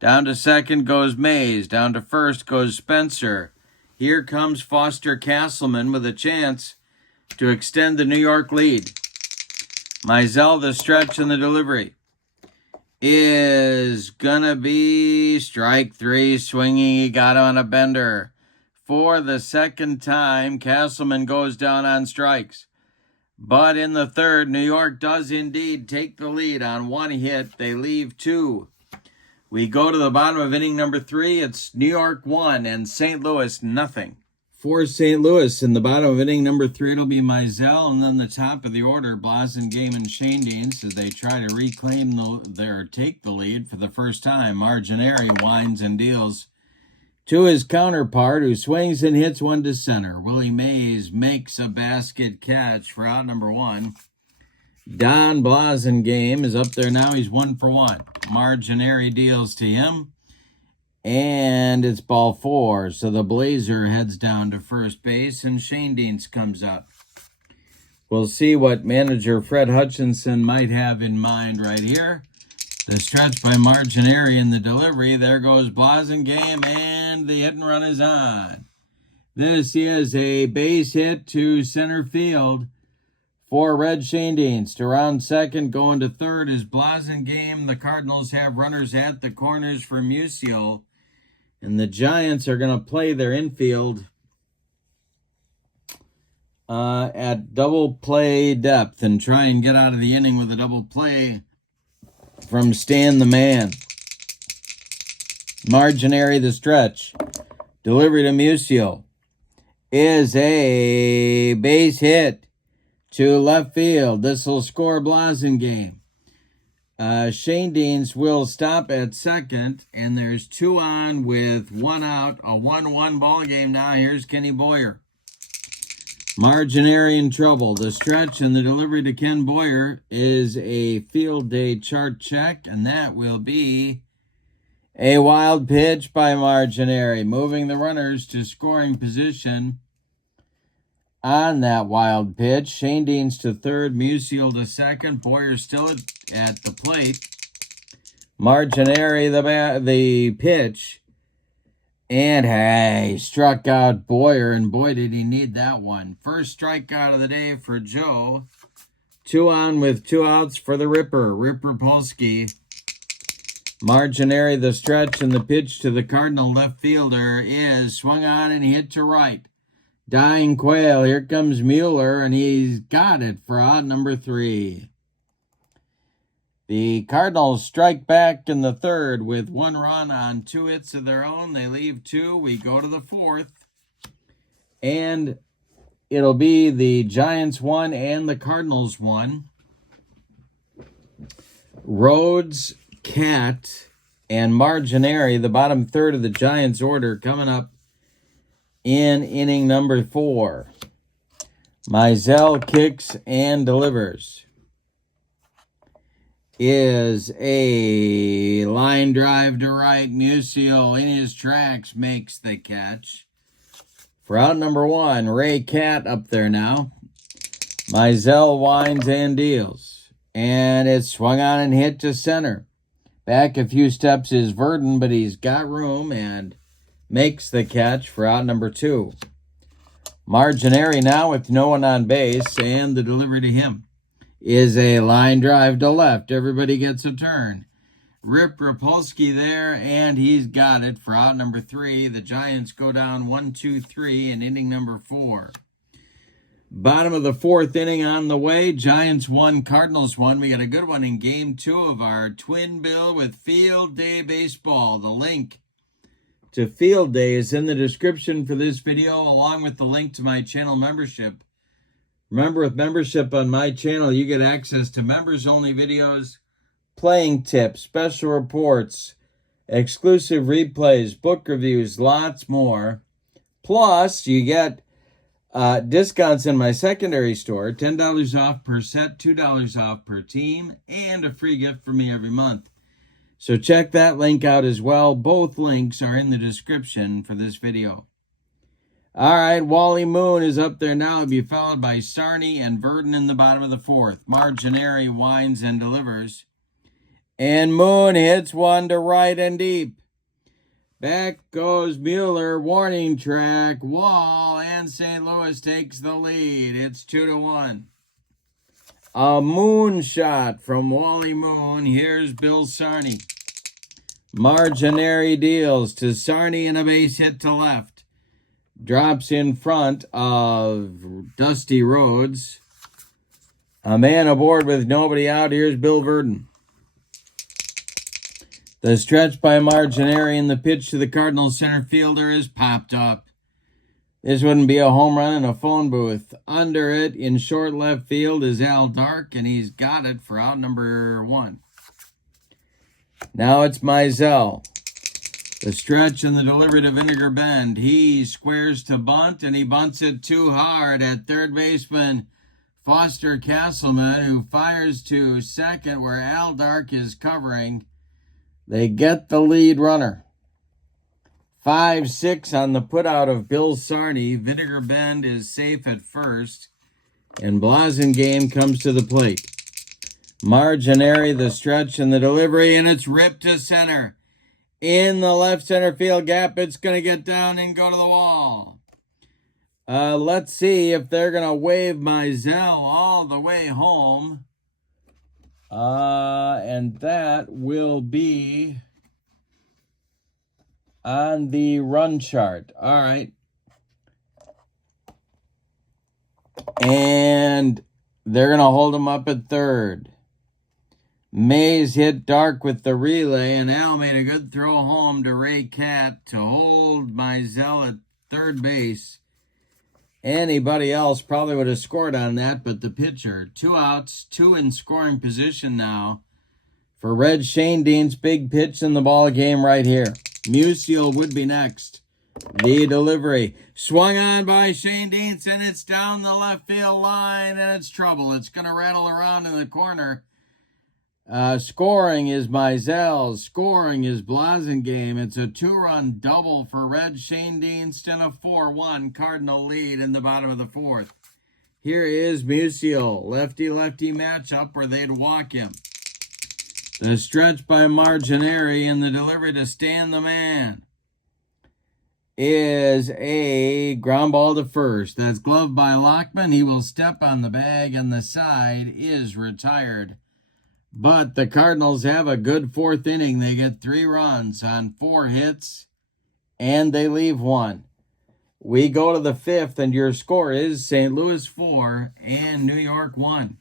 Down to second goes Mays. Down to first goes Spencer. Here comes Foster Castleman with a chance to extend the New York lead. Mizell the stretch and the delivery is gonna be strike 3. Swinging, he got on a bender. For the second time, Castleman goes down on strikes. But in the third, New York does indeed take the lead on 1 hit. They leave 2. We go to the bottom of inning number 3. It's New York 1 and St. Louis nothing. For St. Louis, in the bottom of inning number 3, it'll be Mizell, and then the top of the order, Blasingame and Shane Dienst, as they try to reclaim take the lead for the first time. Marginary winds and deals to his counterpart, who swings and hits 1 to center. Willie Mays makes a basket catch for out number 1. Don Blasingame is up there now. He's 1 for 1. Marginary deals to him. And it's ball 4. So the Blazer heads down to first base, and Shane Dienst comes up. We'll see what manager Fred Hutchinson might have in mind right here. The stretch by Marginary in the delivery. There goes Blasingame, and the hit and run is on. This is a base hit to center field for Red Shane Dienst. Around second, going to third is Blasingame. The Cardinals have runners at the corners for Musial. And the Giants are going to play their infield at double play depth and try and get out of the inning with a double play from Stan the Man. Marginary the stretch. Delivery to Musial is a base hit to left field. This will score Blasingame. Shane Dienst will stop at second, and there's 2 on with 1 out. A 1-1 ball game now. Here's Kenny Boyer. Marginary in trouble. The stretch and the delivery to Ken Boyer is a field day chart check, and that will be A wild pitch by Marginary, moving the runners to scoring position on that wild pitch. Shane Deans to third, Musial to second. Boyer still at the plate. Marginary the pitch. And hey, struck out Boyer, and boy did he need that one. First strikeout of the day for Joe. 2 on with 2 outs for the Ripper, Rip Rapolsky. Marginary the stretch, and the pitch to the Cardinal left fielder is swung on and hit to right. Dying Quail, here comes Mueller, and he's got it for out number 3. The Cardinals strike back in the third with 1 run on 2 hits of their own. They leave 2. We go to the 4th. And it'll be the Giants 1 and the Cardinals 1. Rhodes, Cat, and Marginary, the bottom third of the Giants order, coming up in inning number 4. Mizell kicks and delivers. Is a line drive to right. Musial in his tracks makes the catch. For out number 1, Ray Cat up there now. Mizell winds and deals. And it's swung on and hit to center. Back a few steps is Verdon, but he's got room and makes the catch for out number 2. Marginary now with no one on base, and the delivery to him is a line drive to left. Everybody gets a turn. Rip Rapolsky there, and he's got it for out number 3. The Giants go down 1-2-3 in inning number 4. Bottom of the 4th inning on the way. Giants 1, Cardinals 1. We got a good one in game 2 of our Twin Bill with Field Day Baseball. The link to Field Day is in the description for this video, along with the link to my channel membership. Remember, with membership on my channel, you get access to members-only videos, playing tips, special reports, exclusive replays, book reviews, lots more. Plus, you get discounts in my secondary store, $10 off per set, $2 off per team, and a free gift from me every month. So check that link out as well. Both links are in the description for this video. All right, Wally Moon is up there now. He'll be followed by Sarney and Verdon in the bottom of the 4th. Marginary winds and delivers. And Moon hits one to right and deep. Back goes Mueller, warning track, wall, and St. Louis takes the lead. It's 2-1. A moon shot from Wally Moon. Here's Bill Sarney. Marginary deals to Sarney and a base hit to left. Drops in front of Dusty Rhodes. A man aboard with nobody out. Here's Bill Verdon. The stretch by Marginary, and the pitch to the Cardinals center fielder is popped up. This wouldn't be a home run in a phone booth. Under it in short left field is Al Dark, and he's got it for out number 1. Now it's Mizell. The stretch and the delivery to Vinegar Bend. He squares to bunt, and he bunts it too hard at third baseman Foster Castleman, who fires to second where Al Dark is covering. They get the lead runner. 5-6 on the putout of Bill Sarney. Vinegar Bend is safe at first, and Blasingame comes to the plate. Marginary, the stretch and the delivery, and it's ripped to center. In the left center field gap, it's going to get down and go to the wall. Let's see if they're going to wave Mizell all the way home. And that will be on the run chart. All right. And they're going to hold him up at third. Mays hit Dark with the relay, and Al made a good throw home to Ray Cat to hold Mizell at third base. Anybody else probably would have scored on that, but the pitcher. 2 outs, 2 in scoring position now for Red Shane Dean's big pitch in the ball game right here. Musial would be next. The delivery swung on by Shane Deans, and it's down the left field line, and it's trouble. It's going to rattle around in the corner. Scoring is Mizell. Scoring is Blasingame. It's a 2-run double for Red Shane Deanston, a 4-1 Cardinal lead in the bottom of the fourth. Here is Musial. Lefty-lefty matchup where they'd walk him. The stretch by Marginary and the delivery to Stan the Man is a ground ball to first. That's gloved by Lockman. He will step on the bag, and the side is retired. But the Cardinals have a good fourth inning. They get 3 runs on 4 hits, and they leave 1. We go to the 5th, and your score is St. Louis 4 and New York 1.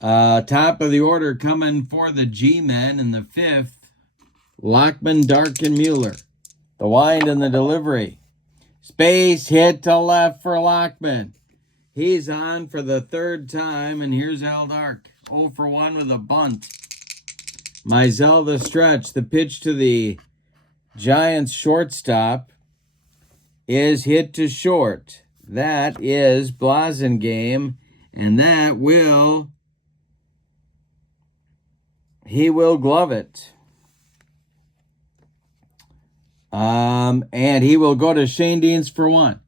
Top of the order coming for the G-men in the 5th, Lockman, Dark, and Mueller. The wind and the delivery. Space hit to left for Lockman. He's on for the 3rd time, and here's Al Dark. 0 for 1 with a bunt. Mizell the stretch. The pitch to the Giants shortstop is hit to short. That is Blasingame, and that will... he will glove it. And he will go to Shane Deans for 1.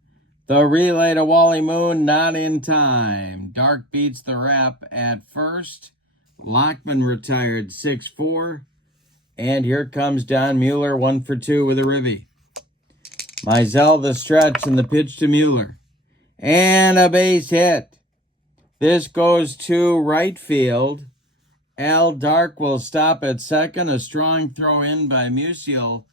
The relay to Wally Moon, not in time. Dark beats the wrap at first. Lockman retired 6-4. And here comes Don Mueller, 1 for 2 with a ribby. Mizell the stretch and the pitch to Mueller. And a base hit. This goes to right field. Al Dark will stop at second. A strong throw in by Musial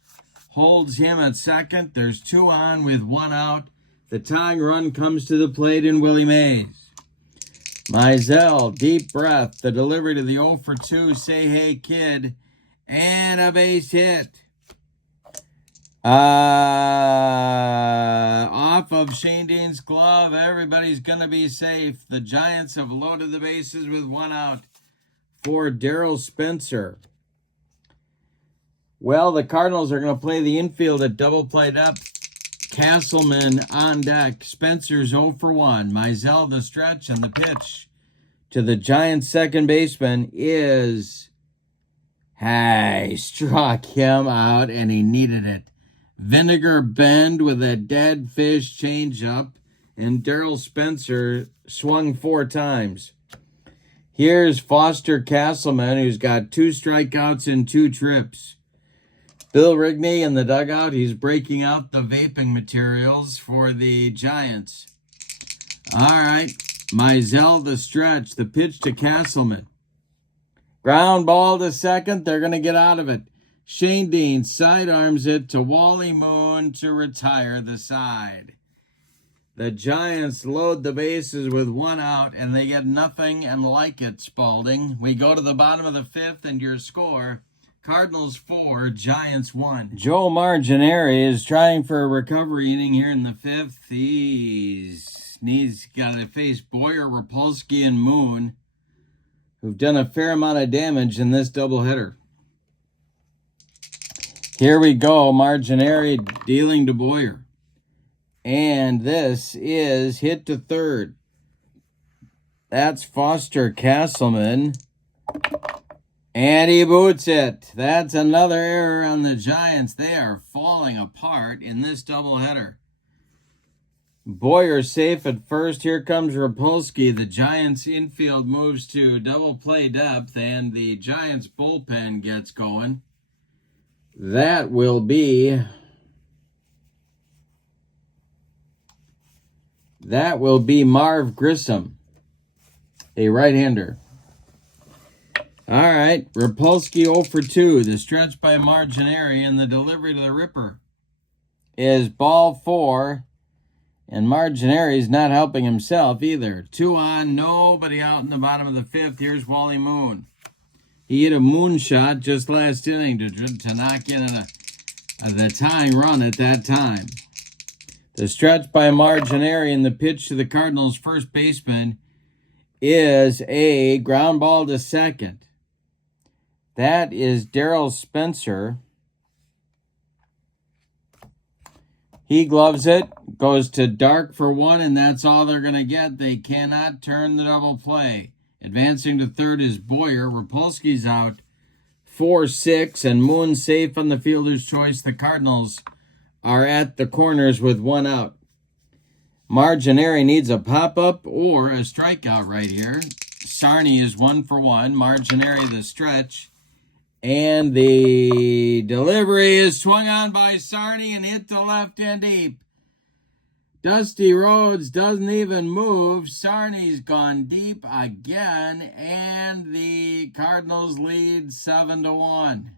holds him at second. There's 2 on with 1 out. The tying run comes to the plate in Willie Mays. Mizell, deep breath. The delivery to the 0 for 2, Say Hey Kid. And a base hit. Off of Shane Dean's glove. Everybody's going to be safe. The Giants have loaded the bases with 1 out for Darryl Spencer. Well, the Cardinals are going to play the infield at double play depth. Castleman on deck. Spencer's 0 for 1. Mizell the stretch, and the pitch to the Giants second baseman is... hey, struck him out, and he needed it. Vinegar Bend with a dead fish changeup, and Darryl Spencer swung 4 times. Here's Foster Castleman, who's got 2 strikeouts and 2 trips. Bill Rigney in the dugout. He's breaking out the vaping materials for the Giants. All right. Mizell the stretch. The pitch to Castleman. Ground ball to second. They're going to get out of it. Shane Dean sidearms it to Wally Moon to retire the side. The Giants load the bases with 1 out, and they get nothing and like it, Spalding. We go to the bottom of the 5th, and your score... Cardinals 4, Giants 1. Joe Marginary is trying for a recovery inning here in the 5th. He's got to face Boyer, Rapolsky, and Moon, who've done a fair amount of damage in this doubleheader. Here we go, Marginary dealing to Boyer. And this is hit to third. That's Foster Castleman. And he boots it. That's another error on the Giants. They are falling apart in this doubleheader. Boyer safe at first. Here comes Rapolsky. The Giants infield moves to double play depth, and the Giants bullpen gets going. That will be Marv Grissom, a right-hander. All right, Rapolsky 0 for 2. The stretch by Marginary, and the delivery to the Ripper is ball 4. And Marginary's not helping himself either. 2 on, nobody out in the bottom of the 5th. Here's Wally Moon. He hit a moonshot just last inning to knock in the tying run at that time. The stretch by Marginary, and the pitch to the Cardinals' first baseman is a ground ball to second. That is Darryl Spencer. He gloves it, goes to Dark for 1, and that's all they're going to get. They cannot turn the double play. Advancing to third is Boyer. Rapolsky's out 4-6, and Moon safe on the fielder's choice. The Cardinals are at the corners with one out. Marginary needs a pop-up or a strikeout right here. Sarney is 1 for 1. Marginary the stretch. And the delivery is swung on by Sarney and hit to left and deep. Dusty Rhodes doesn't even move. Sarney's gone deep again, and the Cardinals lead 7-1.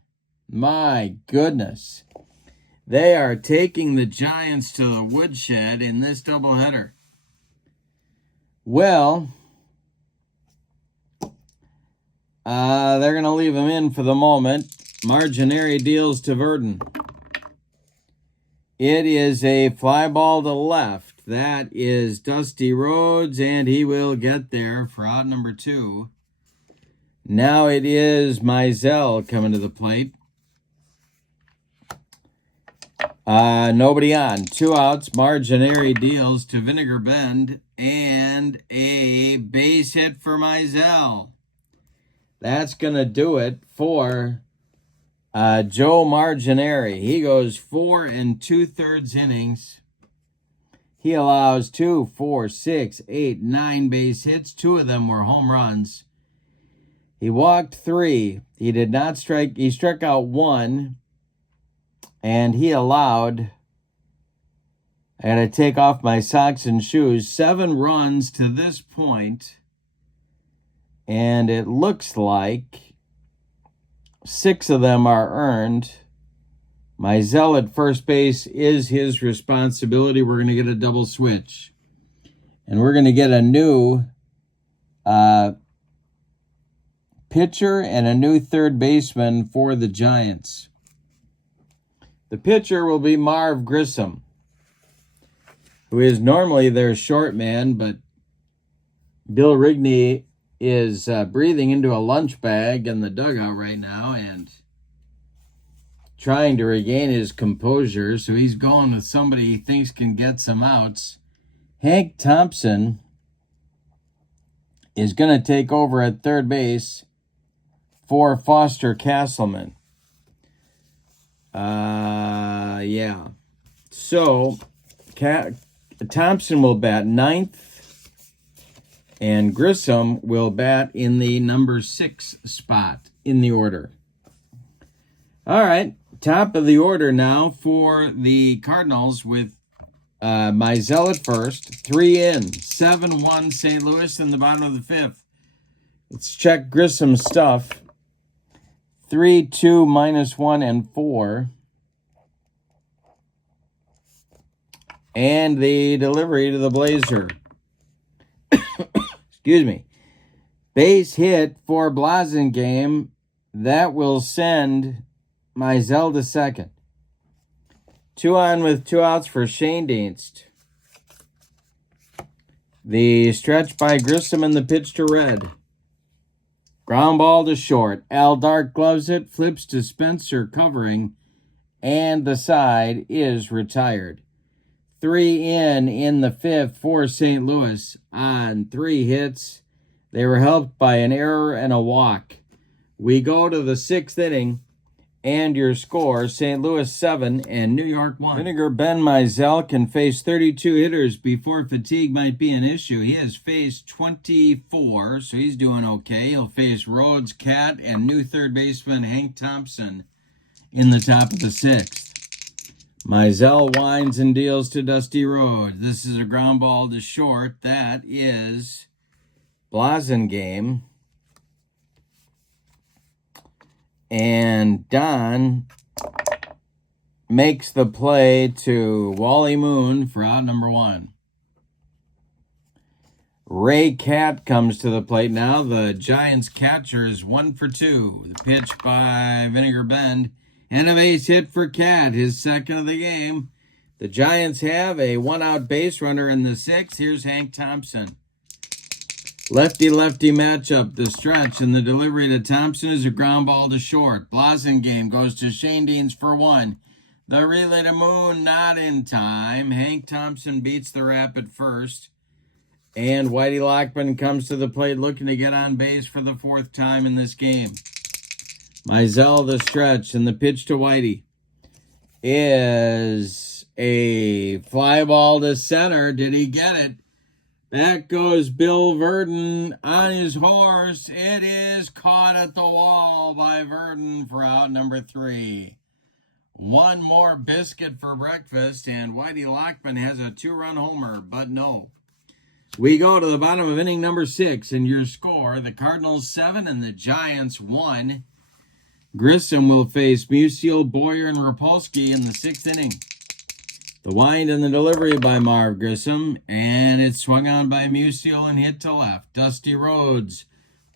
My goodness. They are taking the Giants to the woodshed in this doubleheader. Well, they're going to leave him in for the moment. Marginary deals to Verdon. It is a fly ball to left. That is Dusty Rhodes, and he will get there for out number 2. Now it is Mizell coming to the plate. Nobody on. 2 outs. Marginary deals to Vinegar Bend, and a base hit for Mizell. That's going to do it for Joe Marginary. He goes 4 2/3 innings. He allows 2, 4, 6, 8, 9 base hits. 2 of them were home runs. He walked 3. He did not strike. He struck out 1. And he allowed, I got to take off my socks and shoes, 7 runs to this point. And it looks like 6 of them are earned. Mizell at first base is his responsibility. We're going to get a double switch. And we're going to get a new pitcher and a new third baseman for the Giants. The pitcher will be Marv Grissom, who is normally their short man, but Bill Rigney is breathing into a lunch bag in the dugout right now and trying to regain his composure, so he's going with somebody he thinks can get some outs. Hank Thompson is going to take over at third base for Foster Castleman. Yeah. So, Thompson will bat 9th, and Grissom will bat in the number 6 spot in the order. All right, top of the order now for the Cardinals with Mizell at first, 3 in, 7-1 St. Louis in the bottom of the 5th. Let's check Grissom's stuff. 3, 2, -1, and 4. And the delivery to the Blazer. Excuse me. Base hit for Blasingame. That will send Mizell to second. 2 on with 2 outs for Shane Dienst. The stretch by Grissom and the pitch to Red. Ground ball to short. Al Dark gloves it, flips to Spencer covering, and the side is retired. 3 in the 5th for St. Louis on 3 hits. They were helped by an error and a walk. We go to the 6th inning, and your score, St. Louis 7 and New York 1. Vinegar Ben Mizell can face 32 hitters before fatigue might be an issue. He has faced 24, so he's doing okay. He'll face Rhodes, Cat, and new third baseman Hank Thompson in the top of the 6th. Mizell winds and deals to Dusty Rhodes. This is a ground ball to short. That is Blasingame. And Don makes the play to Wally Moon for out number 1. Ray Cat comes to the plate now. The Giants catcher is 1 for 2. The pitch by Vinegar Bend. And a base hit for Cat, his second of the game. The Giants have a 1-out base runner in the 6th. Here's Hank Thompson. Lefty-lefty matchup, the stretch, and the delivery to Thompson is a ground ball to short. Blasingame goes to Shane Dienst for 1. The relay to Moon, not in time. Hank Thompson beats the rap at first. And Whitey Lockman comes to the plate looking to get on base for the 4th time in this game. Mizell the stretch, and the pitch to Whitey is a fly ball to center. Did he get it? Back goes Bill Verdon on his horse. It is caught at the wall by Verdon for out number 3. One more biscuit for breakfast, and Whitey Lockman has a 2-run homer, but no. We go to the bottom of inning number 6, and your score, the Cardinals 7 and the Giants 1. Grissom will face Musial, Boyer, and Rapolsky in the 6th inning. The wind and the delivery by Marv Grissom, and it's swung on by Musial and hit to left. Dusty Rhodes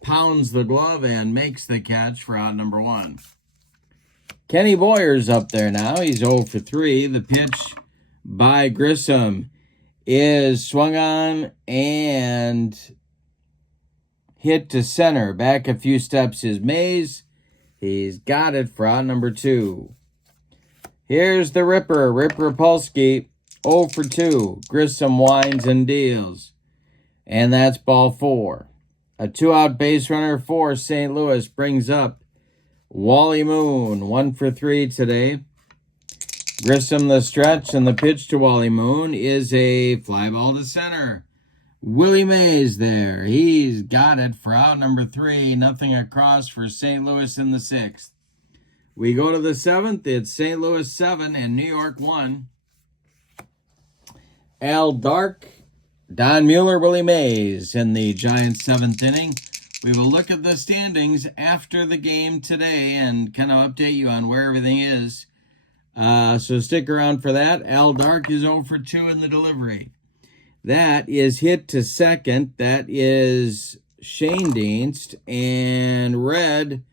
pounds the glove and makes the catch for out number 1. Kenny Boyer's up there now. He's 0 for 3. The pitch by Grissom is swung on and hit to center. Back a few steps is Mays. He's got it for out number 2. Here's the Ripper, Rip Rapolsky, 0 for 2. Grissom winds and deals. And that's ball 4. A 2-out base runner for St. Louis brings up Wally Moon, 1 for 3 today. Grissom the stretch, and the pitch to Wally Moon is a fly ball to center. Willie Mays there. He's got it for out number 3. Nothing across for St. Louis in the 6th. We go to the 7th. It's St. Louis 7 and New York 1. Al Dark, Don Mueller, Willie Mays in the Giants' 7th inning. We will look at the standings after the game today and kind of update you on where everything is. So stick around for that. Al Dark is 0 for 2 in the delivery. That is hit to second. That is Shane Dienst. And Red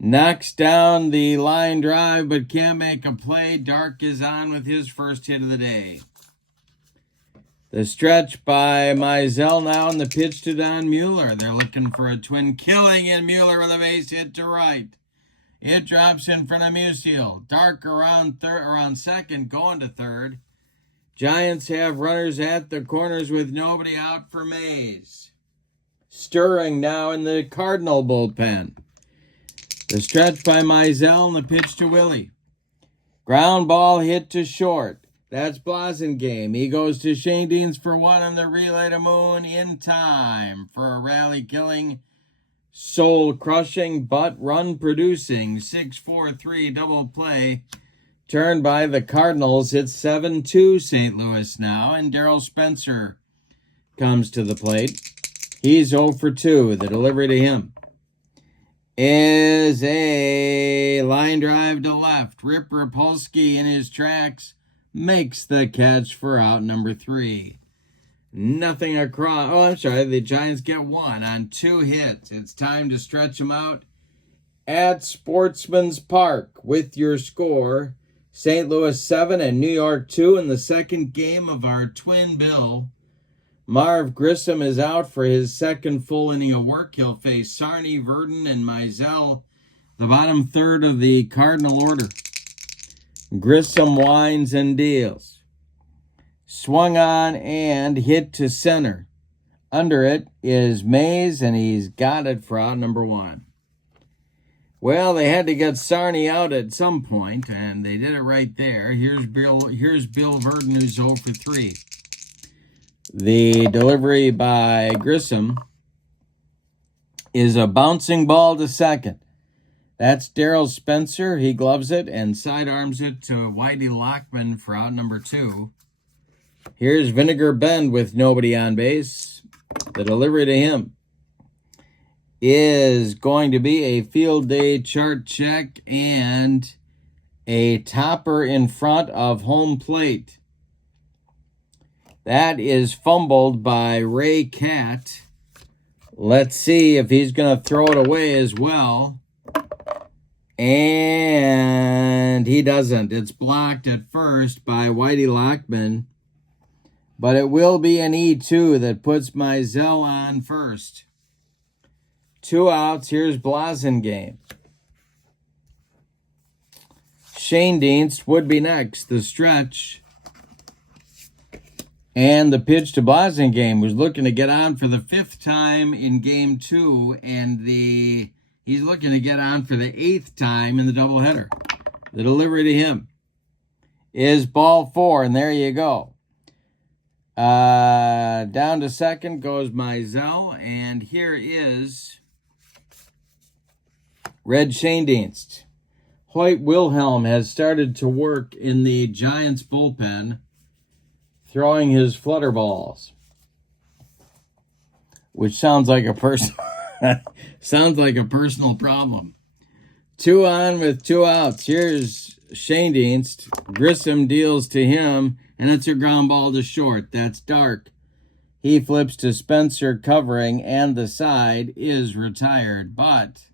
knocks down the line drive but can't make a play. Dark is on with his first hit of the day. The stretch by Mizell now, and the pitch to Don Mueller. They're looking for a twin killing, and Mueller with a base hit to right. It drops in front of Musial. Dark around second, going to third. Giants have runners at the corners with nobody out for Mays. Stirring now in the Cardinal bullpen. The stretch by Mizell, and the pitch to Willie. Ground ball hit to short. That's Blasingame. He goes to Shane Dienst for 1 on the relay to Moon in time for a rally-killing, soul-crushing, but run-producing 6-4-3 double play. Turned by the Cardinals. It's 7-2 St. Louis now, and Darryl Spencer comes to the plate. He's 0 for 2. The delivery to him is a line drive to left. Rip Rapolsky in his tracks makes the catch for out number 3. Nothing across. Oh, I'm sorry. The Giants get 1 on 2 hits. It's time to stretch them out at Sportsman's Park with your score. St. Louis 7 and New York 2 in the second game of our twin bill. Marv Grissom is out for his second full inning of work. He'll face Sarney, Verdon, and Mizell, the bottom third of the Cardinal order. Grissom winds and deals. Swung on and hit to center. Under it is Mays, and he's got it for out number 1. Well, they had to get Sarney out at some point, and they did it right there. Here's Bill Verdon, who's 0 for 3. The delivery by Grissom is a bouncing ball to second. That's Darryl Spencer. He gloves it and sidearms it to Whitey Lockman for out number 2. Here's Vinegar Bend with nobody on base. The delivery to him is going to be a field day chart check and a topper in front of home plate. That is fumbled by Ray Catt. Let's see if he's going to throw it away as well. And he doesn't. It's blocked at first by Whitey Lockman. But it will be an E2 that puts Mizell on first. 2 outs. Here's Blasingame. Shane Dienst would be next. The stretch And the pitch to Blasingame was looking to get on for the 5th time in game 2, and he's looking to get on for the 8th time in the doubleheader. The delivery to him is ball 4, and there you go. Down to second goes Mizell, and here is Red Schoendienst. Hoyt Wilhelm has started to work in the Giants bullpen, throwing his flutter balls, which sounds like a personal problem. 2 on with 2 outs. Here's Schoendienst. Grissom deals to him, and it's a ground ball to short. That's dark. He flips to Spencer covering, and the side is retired. But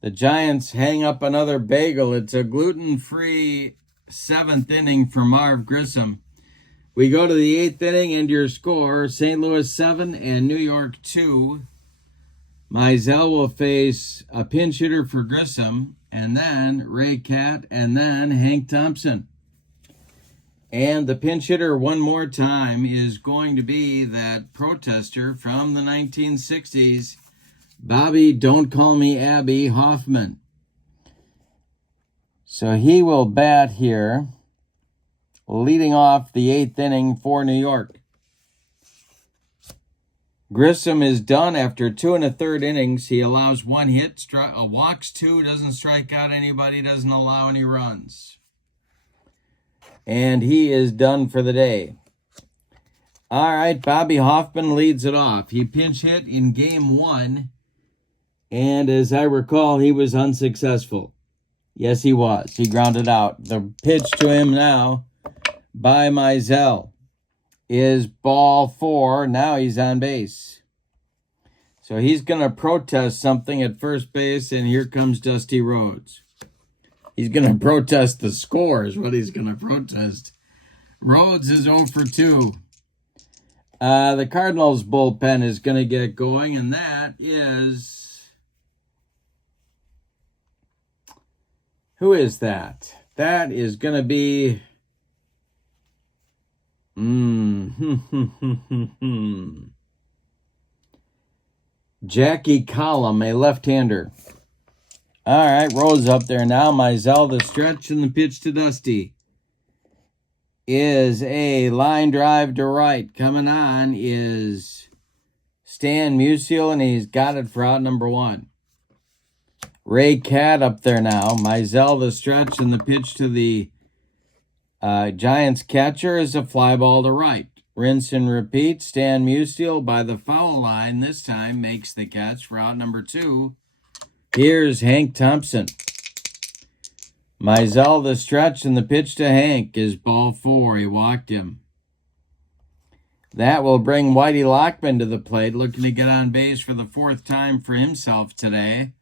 the Giants hang up another bagel. It's a gluten-free 7th inning for Marv Grissom. We go to the 8th inning, and your score, St. Louis 7 and New York 2. Mizell will face a pinch hitter for Grissom, and then Ray Catt, and then Hank Thompson. And the pinch hitter one more time is going to be that protester from the 1960s, Bobby Don't Call Me Abby Hoffman. So he will bat here, leading off the 8th inning for New York. Grissom is done after 2 1/3 innings. He allows 1 hit, walks 2, doesn't strike out anybody, doesn't allow any runs. And he is done for the day. All right, Bobby Hoffman leads it off. He pinch hit in game 1, and as I recall, he was unsuccessful. Yes, he was. He grounded out. The pitch to him now by Mizell is ball 4. Now he's on base. So he's going to protest something at first base, and here comes Dusty Rhodes. He's going to protest the score is what he's going to protest. Rhodes is 0 for 2. The Cardinals bullpen is going to get going, and that is... Who is that? That is going to be... Jackie Collum, a left-hander. All right, Rose up there now. Mizell, the stretch, and the pitch to Dusty is a line drive to right. Coming on is Stan Musial, and he's got it for out number 1. Ray Catt up there now. Mizell, the stretch, and the pitch to the Giants catcher is a fly ball to right. Rinse and repeat. Stan Musial by the foul line this time makes the catch for out number 2. Here's Hank Thompson. Mizell, the stretch, and the pitch to Hank is ball 4. He walked him. That will bring Whitey Lockman to the plate, looking to get on base for the 4th time for himself today.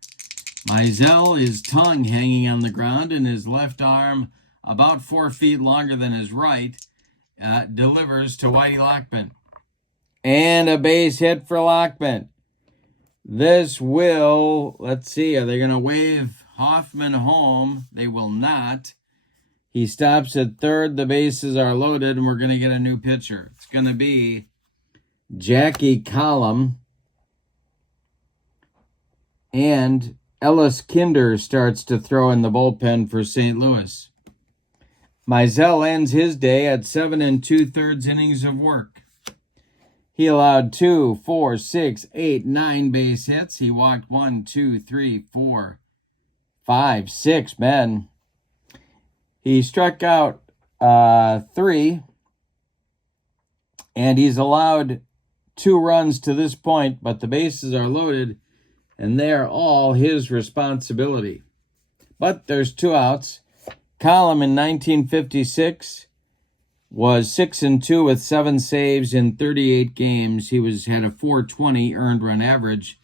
Mizell, his tongue hanging on the ground and his left arm about 4 feet longer than his right, delivers to Whitey Lockman. And a base hit for Lockman. This will, let's see, are they going to wave Hoffman home? They will not. He stops at third. The bases are loaded, and we're going to get a new pitcher. It's going to be Jackie Collum. And Ellis Kinder starts to throw in the bullpen for St. Louis. Mizell ends his day at 7 2/3 innings of work. He allowed 2, 4, 6, 8, 9 base hits. He walked 1, 2, 3, 4, 5, 6 men. He struck out 3, and he's allowed 2 runs to this point, but the bases are loaded, and they're all his responsibility. But there's 2 outs. Collum in 1956 was 6-2 with 7 saves in 38 games. He had a .420 earned run average.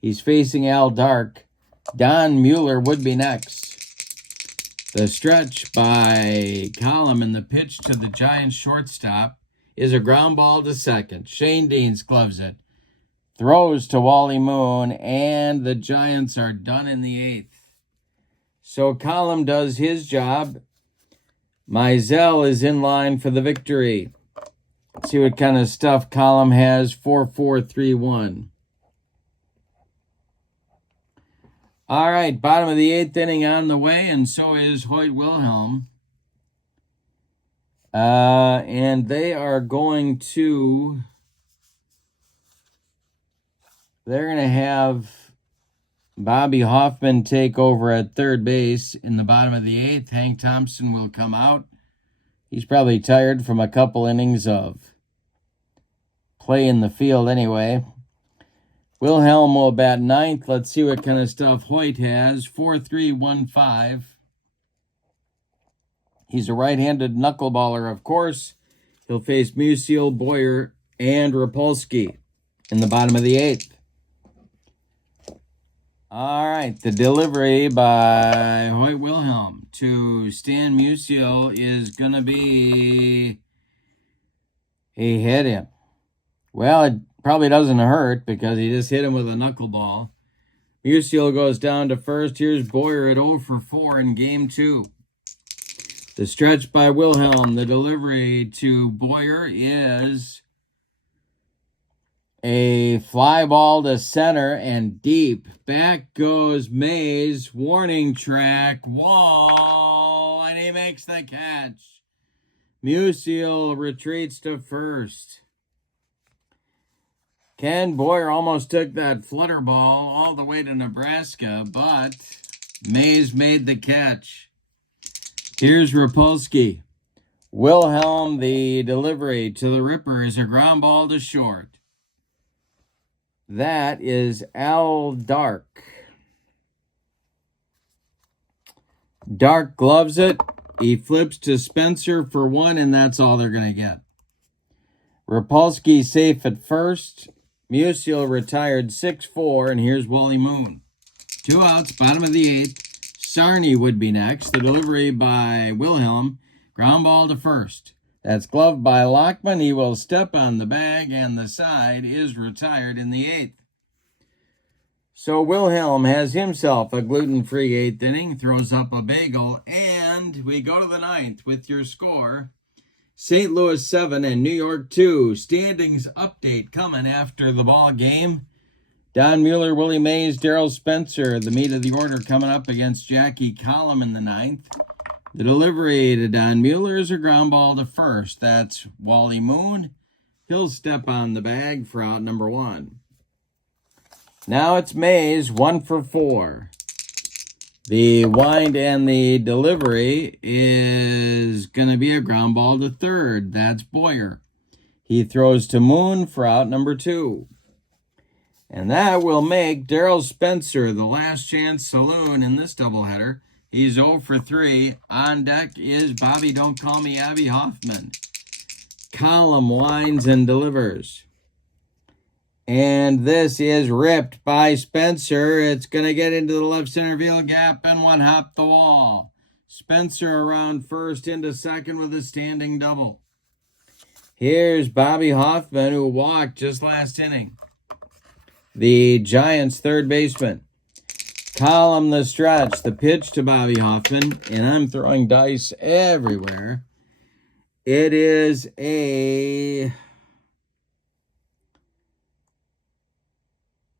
He's facing Al Dark. Don Mueller would be next. The stretch by Collum and the pitch to the Giants shortstop is a ground ball to second. Schoendienst gloves it. Throws to Wally Moon, and the Giants are done in the 8th. So Collum does his job. Mizell is in line for the victory. See what kind of stuff column has 4431. All right, bottom of the 8th inning on the way, and so is Hoyt Wilhelm. And they are going to... They're going to have Bobby Hoffman take over at third base in the bottom of the 8th. Hank Thompson will come out. He's probably tired from a couple innings of play in the field anyway. Wilhelm will bat 9th. Let's see what kind of stuff Hoyt has. 4-3-1-5. He's a right-handed knuckleballer, of course. He'll face Musial, Boyer, and Rapolsky in the bottom of the 8th. All right, the delivery by Hoyt Wilhelm to Stan Musial is going to be... He hit him. Well, it probably doesn't hurt because he just hit him with a knuckleball. Musial goes down to first. Here's Boyer at 0 for 4 in game 2. The stretch by Wilhelm. The delivery to Boyer is a fly ball to center and deep. Back goes Mays. Warning track. Wall. And he makes the catch. Musial retreats to first. Ken Boyer almost took that flutter ball all the way to Nebraska, but Mays made the catch. Here's Rapolsky. Wilhelm, the delivery to the Ripper is a ground ball to short. That is Al Dark. Dark gloves it. He flips to Spencer for 1, and that's all they're going to get. Rapolsky safe at first. Musial retired 6-4, and here's Wally Moon. 2 outs, bottom of the 8th. Sarney would be next. The delivery by Wilhelm. Ground ball to first. That's gloved by Lockman. He will step on the bag, and the side is retired in the 8th. So Wilhelm has himself a gluten-free 8th inning, throws up a bagel, and we go to the 9th with your score. St. Louis 7 and New York 2. Standings update coming after the ball game. Don Mueller, Willie Mays, Darryl Spencer, the meat of the order coming up against Jackie Collum in the 9th. The delivery to Don Mueller is a ground ball to first. That's Wally Moon. He'll step on the bag for out number 1. Now it's Mays, 1 for 4. The wind and the delivery is going to be a ground ball to third. That's Boyer. He throws to Moon for out number 2. And that will make Darryl Spencer the last chance saloon in this doubleheader. He's 0 for 3. On deck is Bobby Don't Call Me Abby Hoffman. Collum winds and delivers. And this is ripped by Spencer. It's going to get into the left center field gap and one hop the wall. Spencer around first into second with a standing double. Here's Bobby Hoffman, who walked just last inning. The Giants' third baseman. Collum the stretch. The pitch to Bobby Hoffman. And I'm throwing dice everywhere. It is a...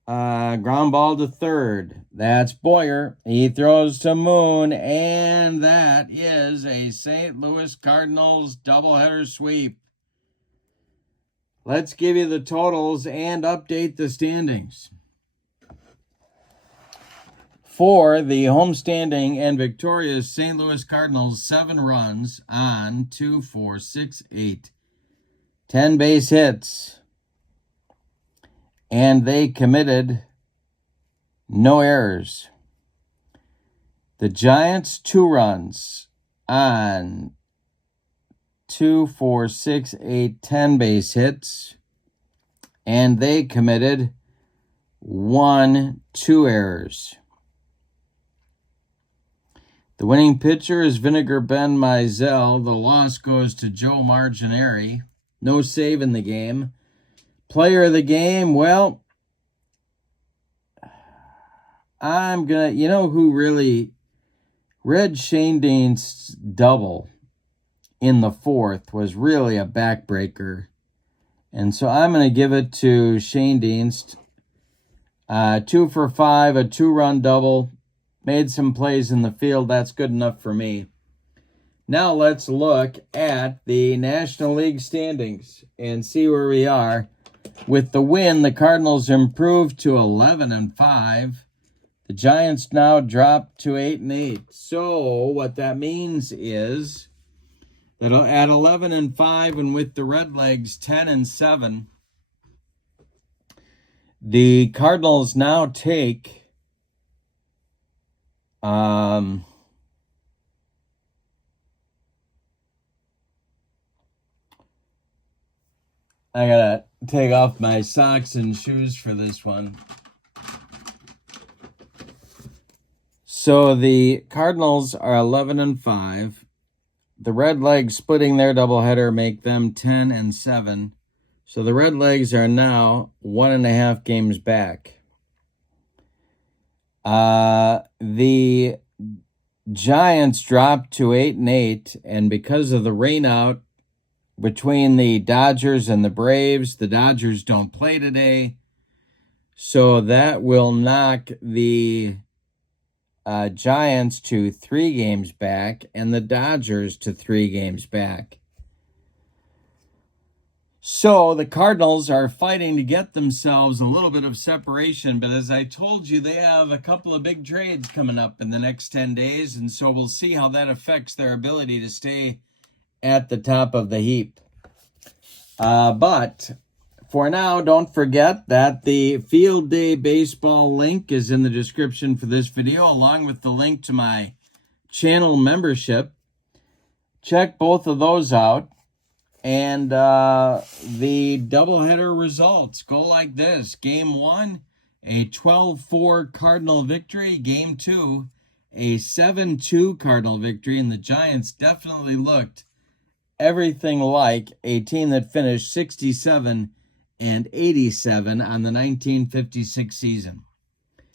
ground ball to third. That's Boyer. He throws to Moon, and that is a St. Louis Cardinals doubleheader sweep. Let's give you the totals and update the standings. For the homestanding and victorious St. Louis Cardinals, 7 runs on 2, 4, 6, 8. 10 base hits. And they committed no errors. The Giants, 2 runs on 2, 4, 6, 8, 10 base hits. And they committed 1, 2 errors. The winning pitcher is Vinegar Ben Mizell. The loss goes to Joe Margineri. No save in the game. Player of the game, well, I'm going to, you know who really, Red Shanedane's double in the 4th was really a backbreaker. And so I'm going to give it to Shane Dienst. 2 for 5, a 2-run double. Made some plays in the field. That's good enough for me. Now let's look at the National League standings and see where we are. With the win, the Cardinals improved to 11-5. The Giants now drop to 8-8. So what that means is that at 11-5 and with the Redlegs 10-7, the Cardinals now take I gotta take off my socks and shoes for this one. So the Cardinals are 11-5. The Redlegs splitting their doubleheader make them 10-7. So the Redlegs are now 1.5 games back. The Giants dropped to 8-8, and because of the rainout between the Dodgers and the Braves, the Dodgers don't play today. So that will knock the Giants to 3 games back and the Dodgers to 3 games back. So the Cardinals are fighting to get themselves a little bit of separation, but as I told you, they have a couple of big trades coming up in the next 10 days, and so we'll see how that affects their ability to stay at the top of the heap. But for now, don't forget that the Field Day Baseball link is in the description for this video, along with the link to my channel membership. Check both of those out. And the doubleheader results go like this. Game 1, a 12-4 Cardinal victory. Game 2, a 7-2 Cardinal victory. And the Giants definitely looked everything like a team that finished 67-87 on the 1956 season.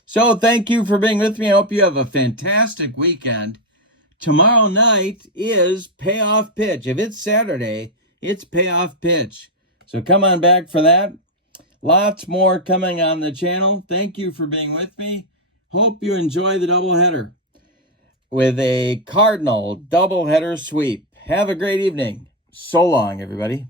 So thank you for being with me. I hope you have a fantastic weekend. Tomorrow night is payoff pitch. If it's Saturday, it's payoff pitch. So come on back for that. Lots more coming on the channel. Thank you for being with me. Hope you enjoy the doubleheader with a Cardinal doubleheader sweep. Have a great evening. So long, everybody.